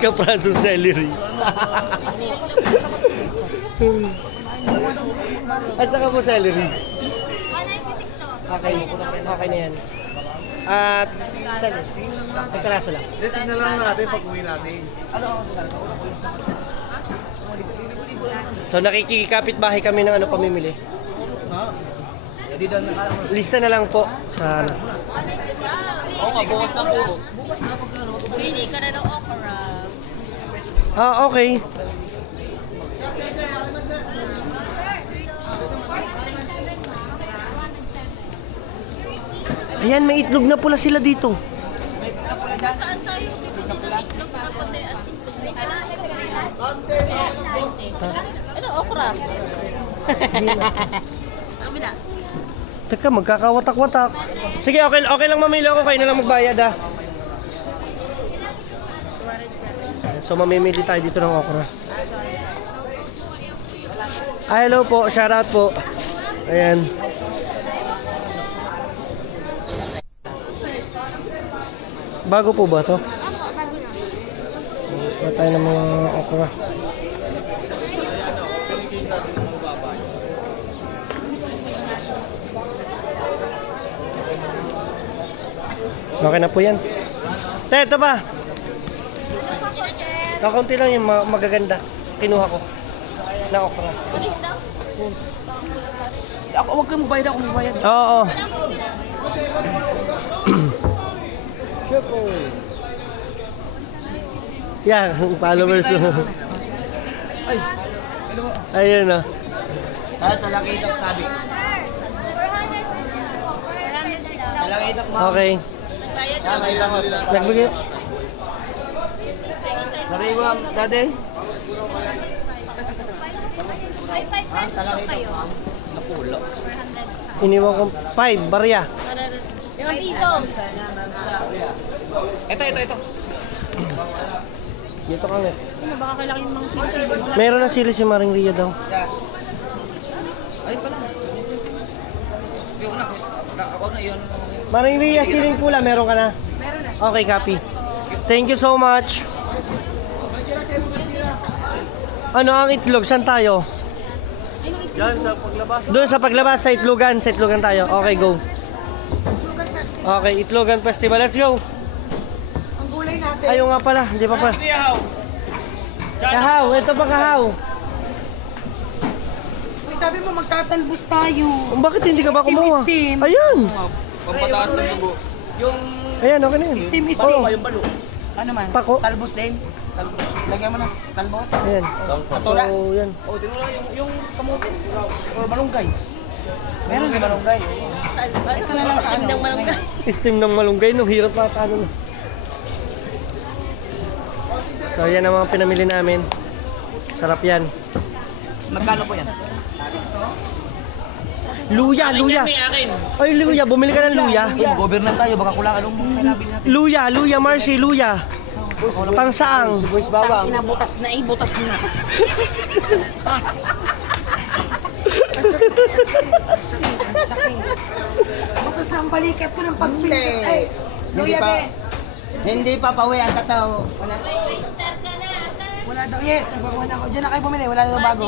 Kaprasong celery. At saka po celery. 196 to. Okay, okay na yan. At celery. May piraso lang. Tingnan lang natin pag uwi natin. So nakikikapit bahay kami ng ano pamimili. Lista na lang po sa ano. Pili ka na ng okra. Ah, okay. Ayan, may itlog na pula sila dito. Saan tayo? Itlog na puti at itlog na ano, okra? Ang na. Teka, magkakawatak-watak. Sige, okay lang mamili ako. Kayo na lang magbayad ah. So, mamimili tayo dito ng okra. Ah, hello po. Shoutout po. Ayan. Bago po ba to? Wala tayo ng mga okra. Okay na po yan. Te, ito ba? Kakaunti lang yung magaganda. Kinuha ko. Na okra. Ako, huwag kang magbayad ako magbayad. Oo. Yan, followers mo. Ayun na. Talakitok sabi. Okay. Nagbigay. Sariwa, dade. 5 kayo. Napulo. Iniwan ko 5 barya. 5 piso. Ito. Dito ka nga. Baka kailangan yung mga sili. Meron na sili si Maring Ria daw. Ay pala. Yung ako na yun. Maring Ria, siling pula, meron ka na? Meron na. Okay, copy. Thank you so much. Ano ang itlog? Saan tayo? Yan, sa paglabas. Doon sa paglabas, sa itlogan. Sa itlogan tayo. Okay, go. Okay, Itlogan Festival. Let's go. Ang gulay natin. Ayaw nga pala. Hindi pa pala. Kahaw. Ito pa kahaw. Uy, sabi mo magtatalbos tayo. Bakit hindi ka ba kumuha? Steam. Ayan. Pampataas ng dugo. Yung Ayan, okay na yun. Steam. Oh, yung balo. Ano man? Pako. Talbos din. Lagyan mo na. Talbos. ayan. Patola. So, yan. Oh, tinuro yung kamote or malunggay. Meron din malunggay. Ito na lang sa ano. Ng malunggay. Steam ng malunggay, no? Hirap pa ano. So yan ang mga pinamili namin. Sarap yan. Magkano po yan? Luya, luya. Ay, luya. Bumili ka ng luya. Government tayo, baka kulang anong nabili natin. Luya, luya, Marcy, luya. Pangsaang. Butas na butas na. Pas. Ang sakit. Butas na ang balikat ko ng pagpilit. Ay, Luya be. Hindi pa pauwi ang tataw. Wala daw. Yes, nagbabawa na ako. Diyan na kayo bumili. Wala daw bago.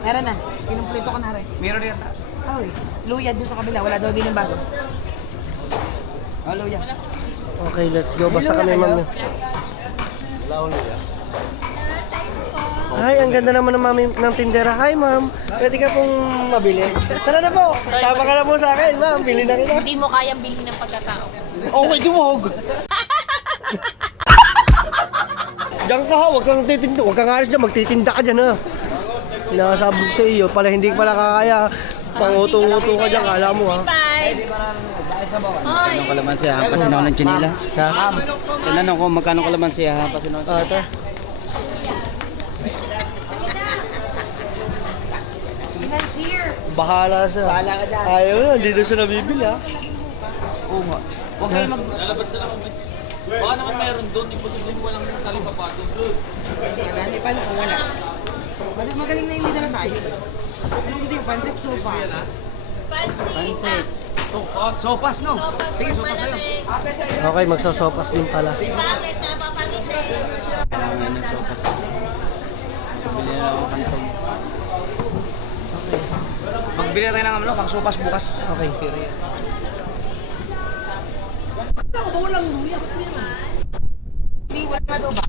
Meron na. Pinumplito ko na rin. Meron yan. Ay, luya doon sa kabila. Wala daw din yung bago. Halo yan. Okay, let's go. Basta kami, ma'am. Ay, ang ganda naman ng, mami, ng tindera. Hi, ma'am. Pwede ka pong mabili. Tara na po. Sama ka na po sa akin, ma'am. Bili na kita. Hindi mo kayang bilhin ng pagkatao. Okay, dumog. Diyan ka ha, huwag kang titinda. Huwag kang alis dyan, magtitinda ka dyan ha. Pinakasabog sa iyo, hindi pala kakaya. Pangutong-utong ka dyan, kala mo ha. Magkano kalamansi hampas na ako ng chinilas? Ha? Tinanong ko magkano kalamansi hampas na ako. Ito. Bahala siya. Ayaw na, hindi doon siya nabibili ha. Oo nga. Huwag kayo mag... Wala, hindi pa kung wala. Magaling na yung may dala tayo. Anong gusto yung pansip sopa? Pansit. Sopas, no? Sige, sopas sa'yo. Okay, magsasopas din pala. Pangit na papangit eh. Bili na ako kantong. Magbili tayo ng ano, pang sopas bukas. Okay. Hindi, wala na daw ba?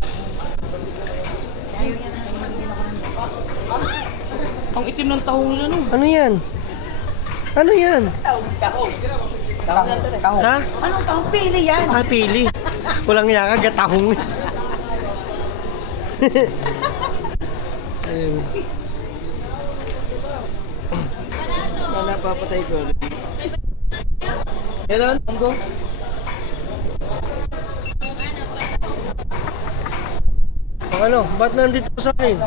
Ang itim ng tahong nila, no? Ano yan? Ano yan? Tahong. Ha? Anong taong pili yan? Ah, pili. Walang yaka, gatahong. Ayun. Wala papatay ko. Yan ang go. Ano? Ba't nandito ka sa akin?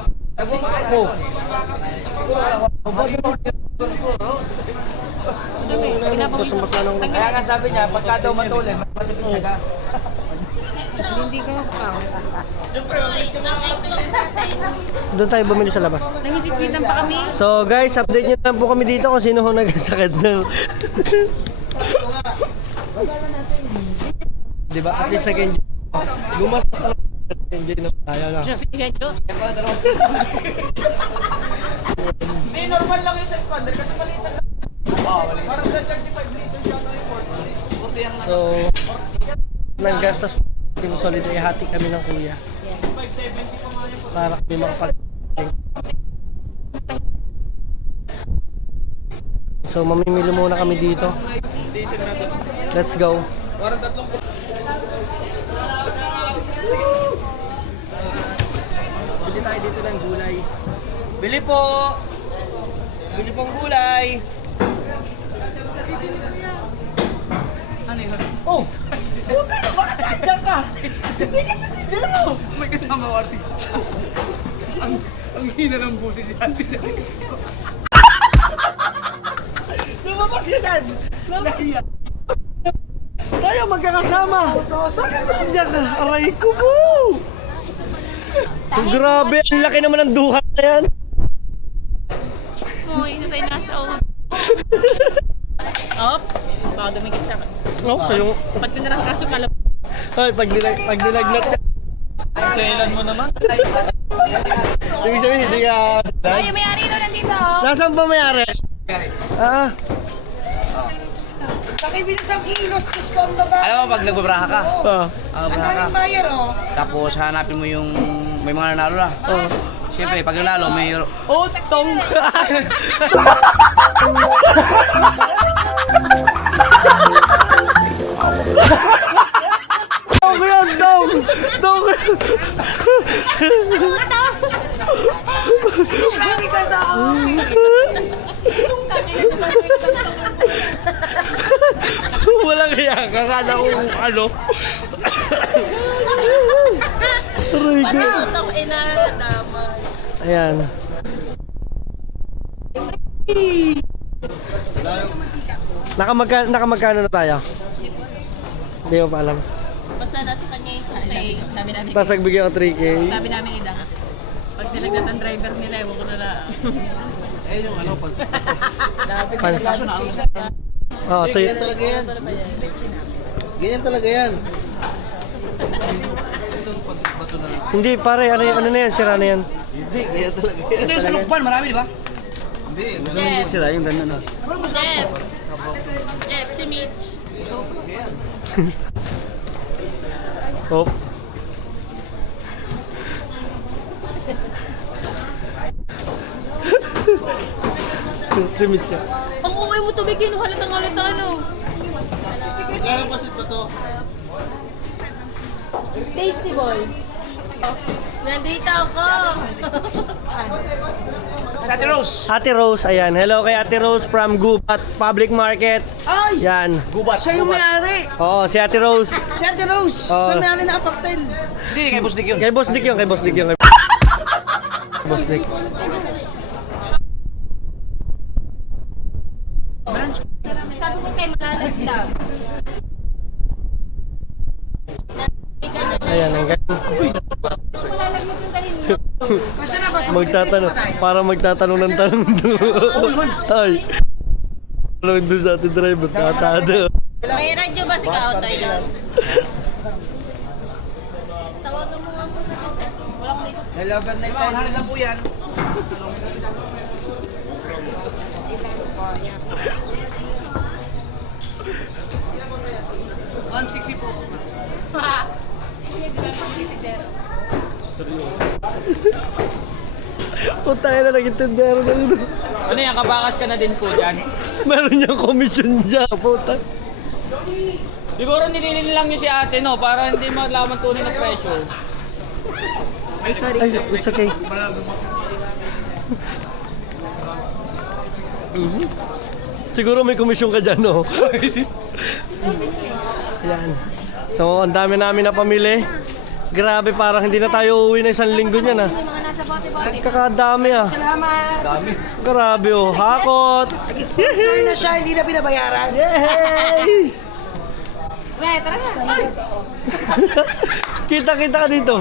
Oh. Basta-basta nang... Kaya nga sabi niya, pagka daw matulin, mas matipid siya ka. Doon tayo bumili sa labas. Nangisip-sisan pa kami. So guys, update nyo lang po kami dito kung sino ho nagkasakit ng... Diba? At least nag-enjoy. Gumastos na nag-enjoy na tayo na. Normal lang yung sa expander kasi maliit lang. Parang 35 liters yata yung So, nang gastos Team Solid ay hati kami ng kuya. Yes. Para kami makapag... So, mamimili muna kami dito. Let's go. Bili tayo dito ng gulay. Bili po! Bili pong gulay! Ano yun? Oh! Huwag ka na! Bakit nandiyan ka? Hindi ka natindero! May kasama ko artista. ang hina ng busi si Ate. Lumabas ka dyan! Lumabas! Tayo magkakasama! Bakit nandiyan ka? Aray ko po! Grabe! Ang laki naman ng duhat na yan! Uy, na tayo nasa Op, baka dumikit sa akin. Oh, so yung... Pag tinarang kaso kalap. Ay, pag nilagnat siya. Sailan mo naman? Ibig sabihin, hindi ka... Ay, yung may-ari doon nandito. Nasaan ba mayari? Ah, Pakibili sa kilos, Diyos ko ang baba. Alam mo, pag nagbabraha ka, ah. Ang braha ka, daming buyer, oh. tapos hanapin mo yung may mga nanalo na. Oh. Siyempre, pag nanalo, may... Oh, tong! Dong yan! Dong! Dong! Marami ka sa akin. Kaya kakala ko ano. Aray ko. Patutong ina, tama. Ayan. Nakamagkano na tayo? Hindi mo pa alam. Basta nasa kanya yung 2K. Dami namin. Tapos nagbigay ako 3K. Dami namin idang. Pag tinagdat ang driver nila, ewan ko na lang. Oo, ito yun. Ganyan talaga yan. Hindi pare, ano na yan? Sira na yan. Ito yung sa lukban, marami di ba? Jeff, Sira yung ganda na. Jeff, si Mitch. Oh. Limit siya. Ang uwi mo tubig yun, halatang halata ano. Tasty boy. Nandito ako. Sa Ate Rose. Ate Rose, ayan. Hello kay Ate Rose from Gubat Public Market. Ay! Yan. Gubat. Siya yung may-ari! Oo, si Ate Rose. Si Ate Rose! Oo. Siya may-ari na kapaktel! Hindi, kay Boss Dick yun. Kay Boss Dick yun, kay Boss Dick yun. Boss Dick. Sabi ko kay malalaglag. Ayan, ang ganda. Malalaglag yung kanina. Masya na ba? Magtatanong, para magtatanong ng tanong doon. Ay. Tanong doon sa ating driver, tatado. May radyo ba si Kaotoy doon? Tawagan mo nga muna. Walang dito. Hello, good night. Hanap lang po yan. po. Punta na naging tendero na yun. Ano yan, kabakas ka na din po dyan? Meron niyang commission dyan, puta. Siguro nililin lang niyo si ate, no? Para hindi malaman tunay na presyo. Ay, it's okay. Siguro may komisyon ka dyan, no? Yan. So, ang dami namin na pamili. Grabe, parang hindi na tayo uuwi na isang linggo niyan, ah. May mga nasa bote-bote. Kakadami, ah. Salamat! Grabe, oh. Hakot! Nag-sponsor na siya, hindi na binabayaran. Yay! Weh, tara na. Kita-kita ka dito.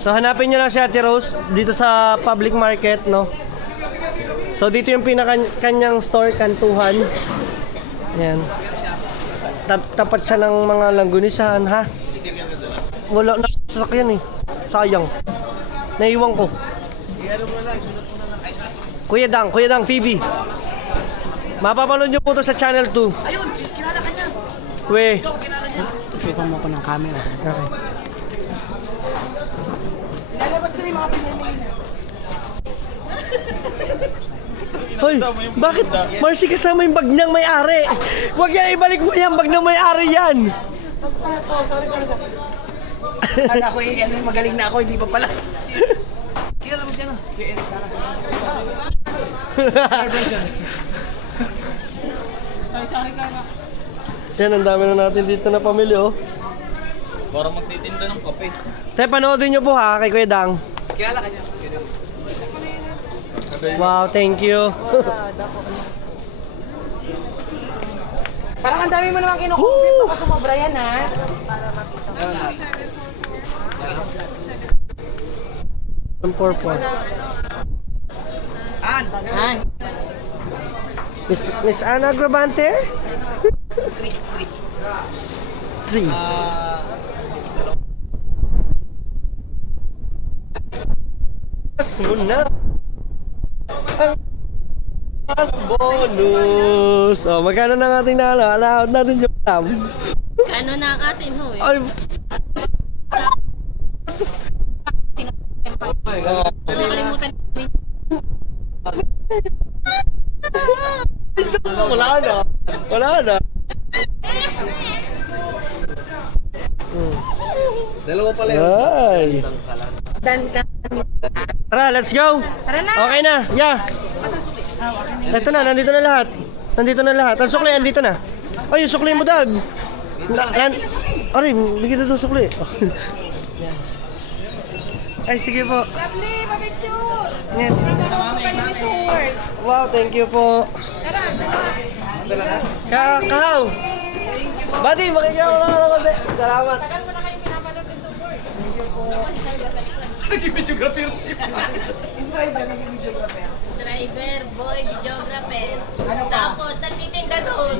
So, hanapin nyo lang si Ate Rose dito sa public market, no? So, dito yung pinakanyang store, kantuhan. Yan. Tapat siya ng mga langgunisan, ha? Wala na sasakyan eh. Sayang. Naiwan ko. Kuya Dang TV. Mapapanood nyo po to sa channel 2. Ayun, kilala ka niya. We. Tutukan mo ko ng camera. Okay. Lalabas ko na yung mga pinamili na. Hoy, bakit? Marcy, kasama yung bag niyang may-ari. Huwag yan, ibalik mo yan. Bag ng may-ari yan. Sorry. Akala ko magaling na ako, hindi pa pala. Kilala mo siya na. Kuya Eric Sara. Yan, ang dami na natin dito na pamilya, oh. Para magtitinda ng kape. Te, panoodin nyo po ha, kay Kuya Dang. Kilala ka niya. Wow, thank you. Parang ang dami mo naman kinukumpit, baka sumobra yan ha. Ang purple. An. Miss Ana Grabante? 3. Mas muna. Ang mas bonus. Oh, magkano na ang ating nalaot natin yung tam? Ano na ang atin, ho eh? Ay, Nakalimutan. wala na. Dalawa pala Ay. Tara, let's go. Tara na. Okay na, yeah. Ito na, nandito na lahat. Nandito na lahat. Ang sukli, andito na. Ay, yung sukli mo daw. Aray, bigyan na doon sukli. Ay, sige po. Lovely, pa-picture! Yan. Wow, thank you po. Kakaw! Buddy, makikita ko lang ako konti. Salamat. Tagal mo na kayo pinapanood ng support. Driver, boy, videographer. Tapos, nagtitinda doon.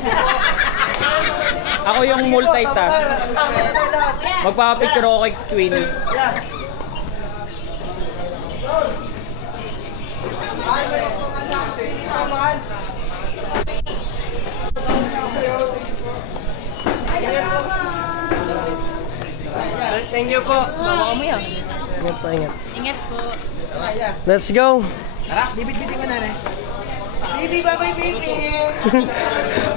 Ako yung multitask. Magpapapicture ako kay Queenie. Thank you po. Bawa mo yan. Ingat po, ingat. Ingat po. Let's go. Tara, bibit-bitin ko na rin. Baby, bye-bye, baby!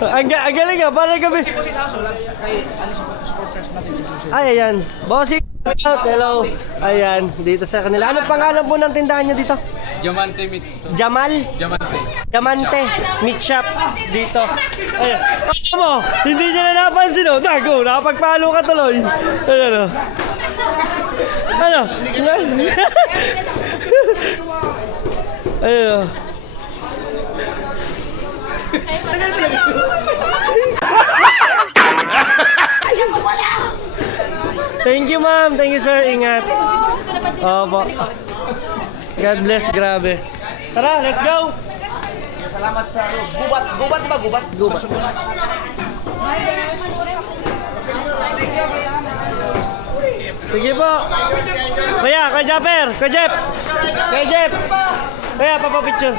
Ang galing ka, parang kami. Ay, ayan. Bossing, hello. Ayan, dito sa kanila. Ano pangalan po ng tindahan nyo dito? Diamante Meat Store. Jamal? Diamante. Diamante Meat Shop dito. Ayan. Ano mo? Hindi niya na napansin, oh. Dago, nakapagpalo ka tuloy. Ano? Ano? Ayun. Thank you, ma'am. Thank you, sir. Ingat. Opo. God bless. Grabe. Tara, let's go. Salamat sa gubat. Gubat ba? Gubat? Gubat. Sige po. Kuya, Kuya Japper. Kuya Jeff. Kuya Jeff. Kuya, papapicture.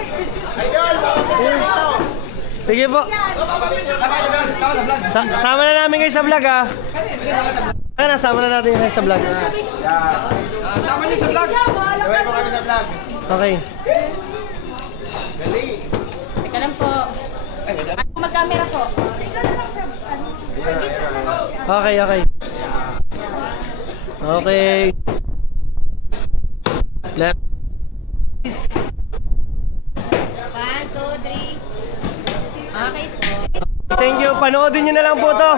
Sige po. Sama na namin kayo sa vlog, ha. Sana, sama na natin kayo sa vlog. Tama niyo sa vlog. Sabay mo kami sa vlog. Okay. Teka lang po. Ako mag-camera po. Okay, okay. Okay. Left. 1, 2, 3. Okay po. Thank you. Panoodin nyo na lang po to.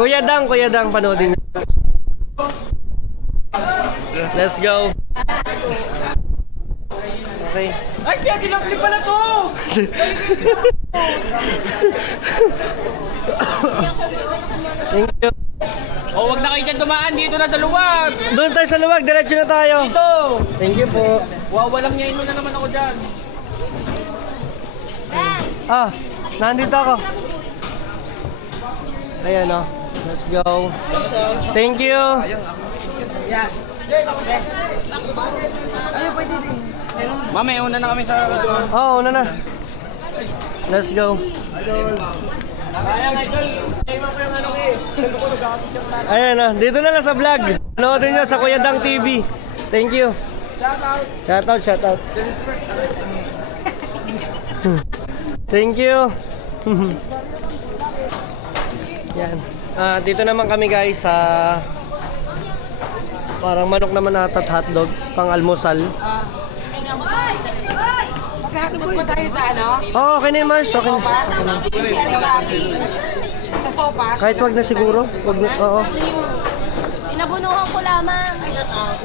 Kuya Dang, panoodin nyo. Let's go. Okay. Ay, siya, dinapli pala to! Thank you. Oh, wag na kayo dyan dumaan. Dito na sa luwag. Doon tayo sa luwag. Diretso na tayo. Dito. Thank you po. Wow, walang ngayon na naman ako dyan. Ah, nandito ako. Ayan, oh. Let's go. Thank you. Mami, una na kami sa... Oh, una na. Let's go. Ayan, oh. Dito na lang sa vlog. Panoodin nyo sa Kuya Dang TV. Thank you. Shout out. Thank you. Yan. Dito naman kami guys sa parang manok naman ata at hotdog pang almusal. Maghahatog ba tayo sa ano? Oh, okay na yun, Mars. Okay na. Hindi, ano sa ating... Sa sopas? Kahit wag na siguro. Wag na. Oo. Inabunuhan ko lamang. Ay, shut up.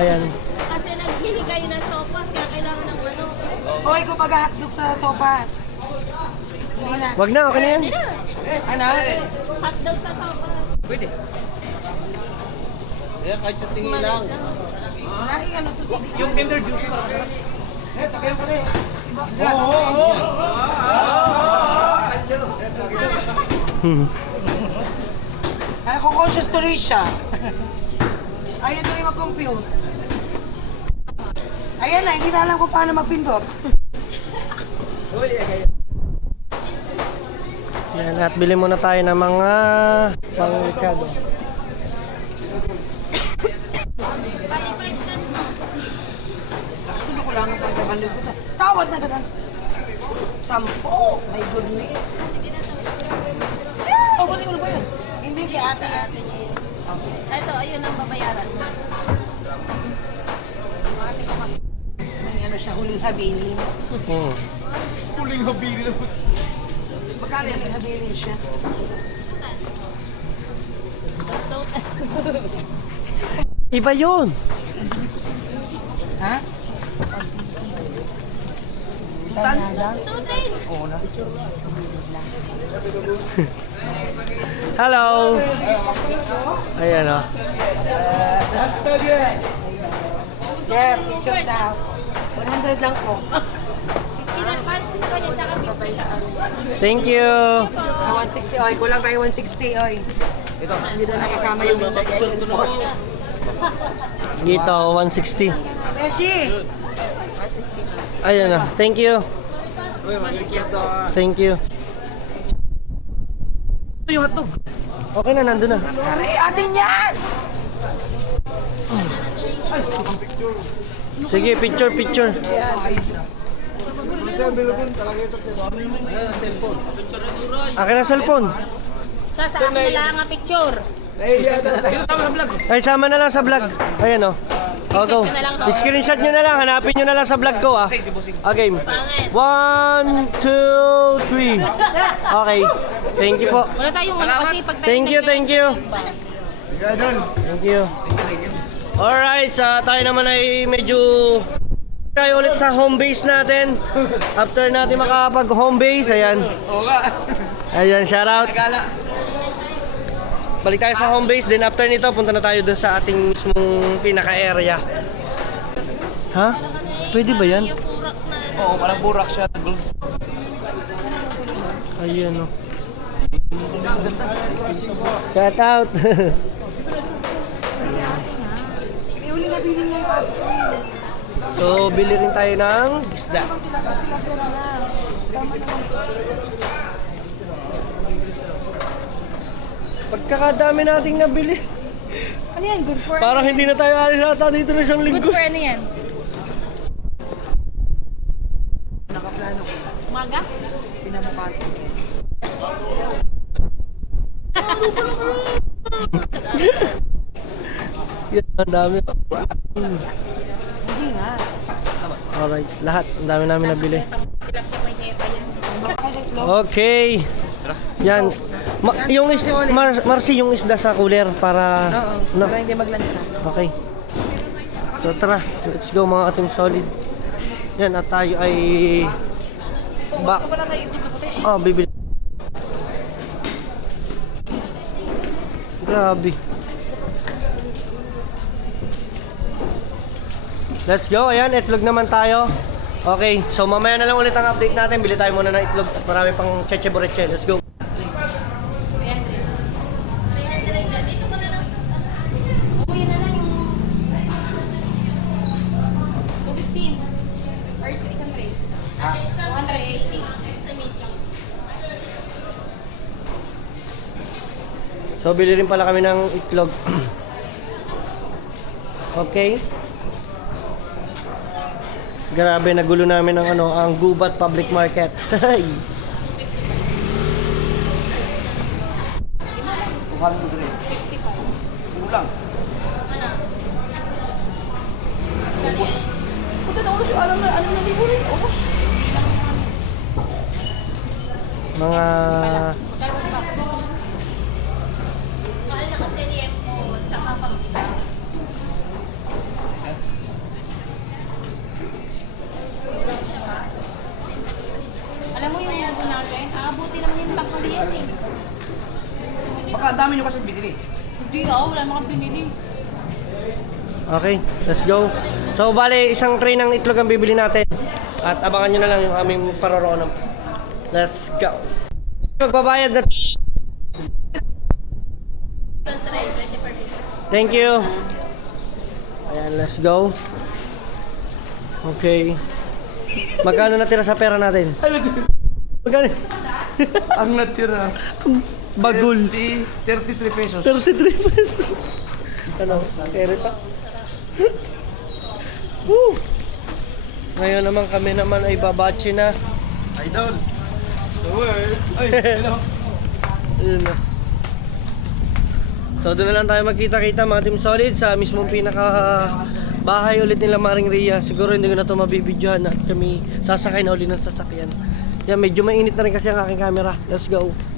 Ayan. Kasi naghili kayo ng sopas, kaya kailangan ng ano. Hoy, kung maghahatog sa sopas. Hindi na. Wag na, okay na yan. Ano? Hotdog sa sopas. Ay, ano to si... Yung Kinder Juicy. Ay, kung conscious tuloy siya. Ayun tuloy mag-compute. Ayan na, hindi na alam kung paano magpindot. Yan, at bili muna tayo ng mga pang-likado. Gusto ko lang ang pagkakalipot. Tawad na ganun. 10. My goodness. Oh, buti ko na ba yun? Hindi kay ate-ate niya yun. Ito, ayun ang babayaran. May ano siya, huling habilin. Magkano yan? May habilin siya. Iba yun. Ha? Hello. Ayan o. Yeah, picture daw. 100 lang po. Thank you. 160, oy. Kulang tayo 160, oy. Ito. Hindi na nakasama yung Dito, 160. Beshi! Ayan na. Thank you. Thank you. Ito yung hotdog. Okay na, nandun na. Pare, atin yan! Sige, picture. Akin na cellphone. Sa akin na lang ang picture. Ito sama sa vlog. Ay, sama na lang sa vlog. Ayan o. Oh, go. Screenshot nyo na lang. Hanapin nyo na lang sa vlog ko ah. Okay. 1, 2, 3. Okay. Thank you po. Wala tayong ano kasi pag tayo Thank you. Thank you. Alright, tayo naman ay medyo tayo ulit sa home base natin. After natin makapag home base, ayan. Oo nga. Ayan, shout out. Nagala. Balik tayo sa home base, then after nito, punta na tayo dun sa ating mismong pinaka-area. Ha? Pwede ba yan? Oo, parang burak siya. Ayan o. Shout out. May uli na bilhin niya yung apple. So, bili rin tayo ng isda. Pagkakadami nating nabili. Ano yan? Good for Parang hindi na tayo alis ata dito na siyang Good linggo. for ano yan? Umaga? Pinabukasan. Yan, ang dami. Hindi nga. Alright, lahat. Ang dami namin nabili. Tilap niya may hepa yan. Okay. Yan. Yung Marcy, yung isda sa cooler para... Oo, No. para hindi maglansa. Okay. So tara, let's go mga ating solid. Yan, at tayo ay... Wala tayo itlog na puti. Oh, bibili. Grabe. Let's go. Ayan, itlog naman tayo. Okay, so mamaya na lang ulit ang update natin. Bili tayo muna ng itlog at marami pang cheche boreche. Let's go. Uwi na lang yung 215 or 300. 280. So bili rin pala kami ng itlog. Okay. Grabe, nagulo namin ng ang Gubat Public Market. 200. Kulang. Puti na ulo siya. Alam na libo rin. Ubus. Mga Mahal na kasi liempo, tsaka pang sigaw. Alam mo yung labo natin, aabuti naman yung takali yan eh. Baka ang dami nyo kasi binili. Hindi wala naman binili. Okay, let's go. So bale, isang tray ng itlog ang bibili natin. At abangan nyo na lang yung aming paroroonan. Let's go. Magbabayad na. Thank you. Ayan, let's go. Okay. Magkano natira sa pera natin? Magkano? Ang natira. Bagul. 33 pesos. 33 pesos. Ano? Pera pa? Woo! Ngayon naman kami naman ay babachi na. Idol. So, ay, hello. Ayun na. So doon na lang tayo magkita-kita mga Team Solid sa mismong pinaka bahay ulit nila Maring Ria. Siguro hindi ko na ito mabibidyohan at kami sasakay na ulit ng sasakyan. Yan, medyo mainit na rin kasi ang aking camera. Let's go.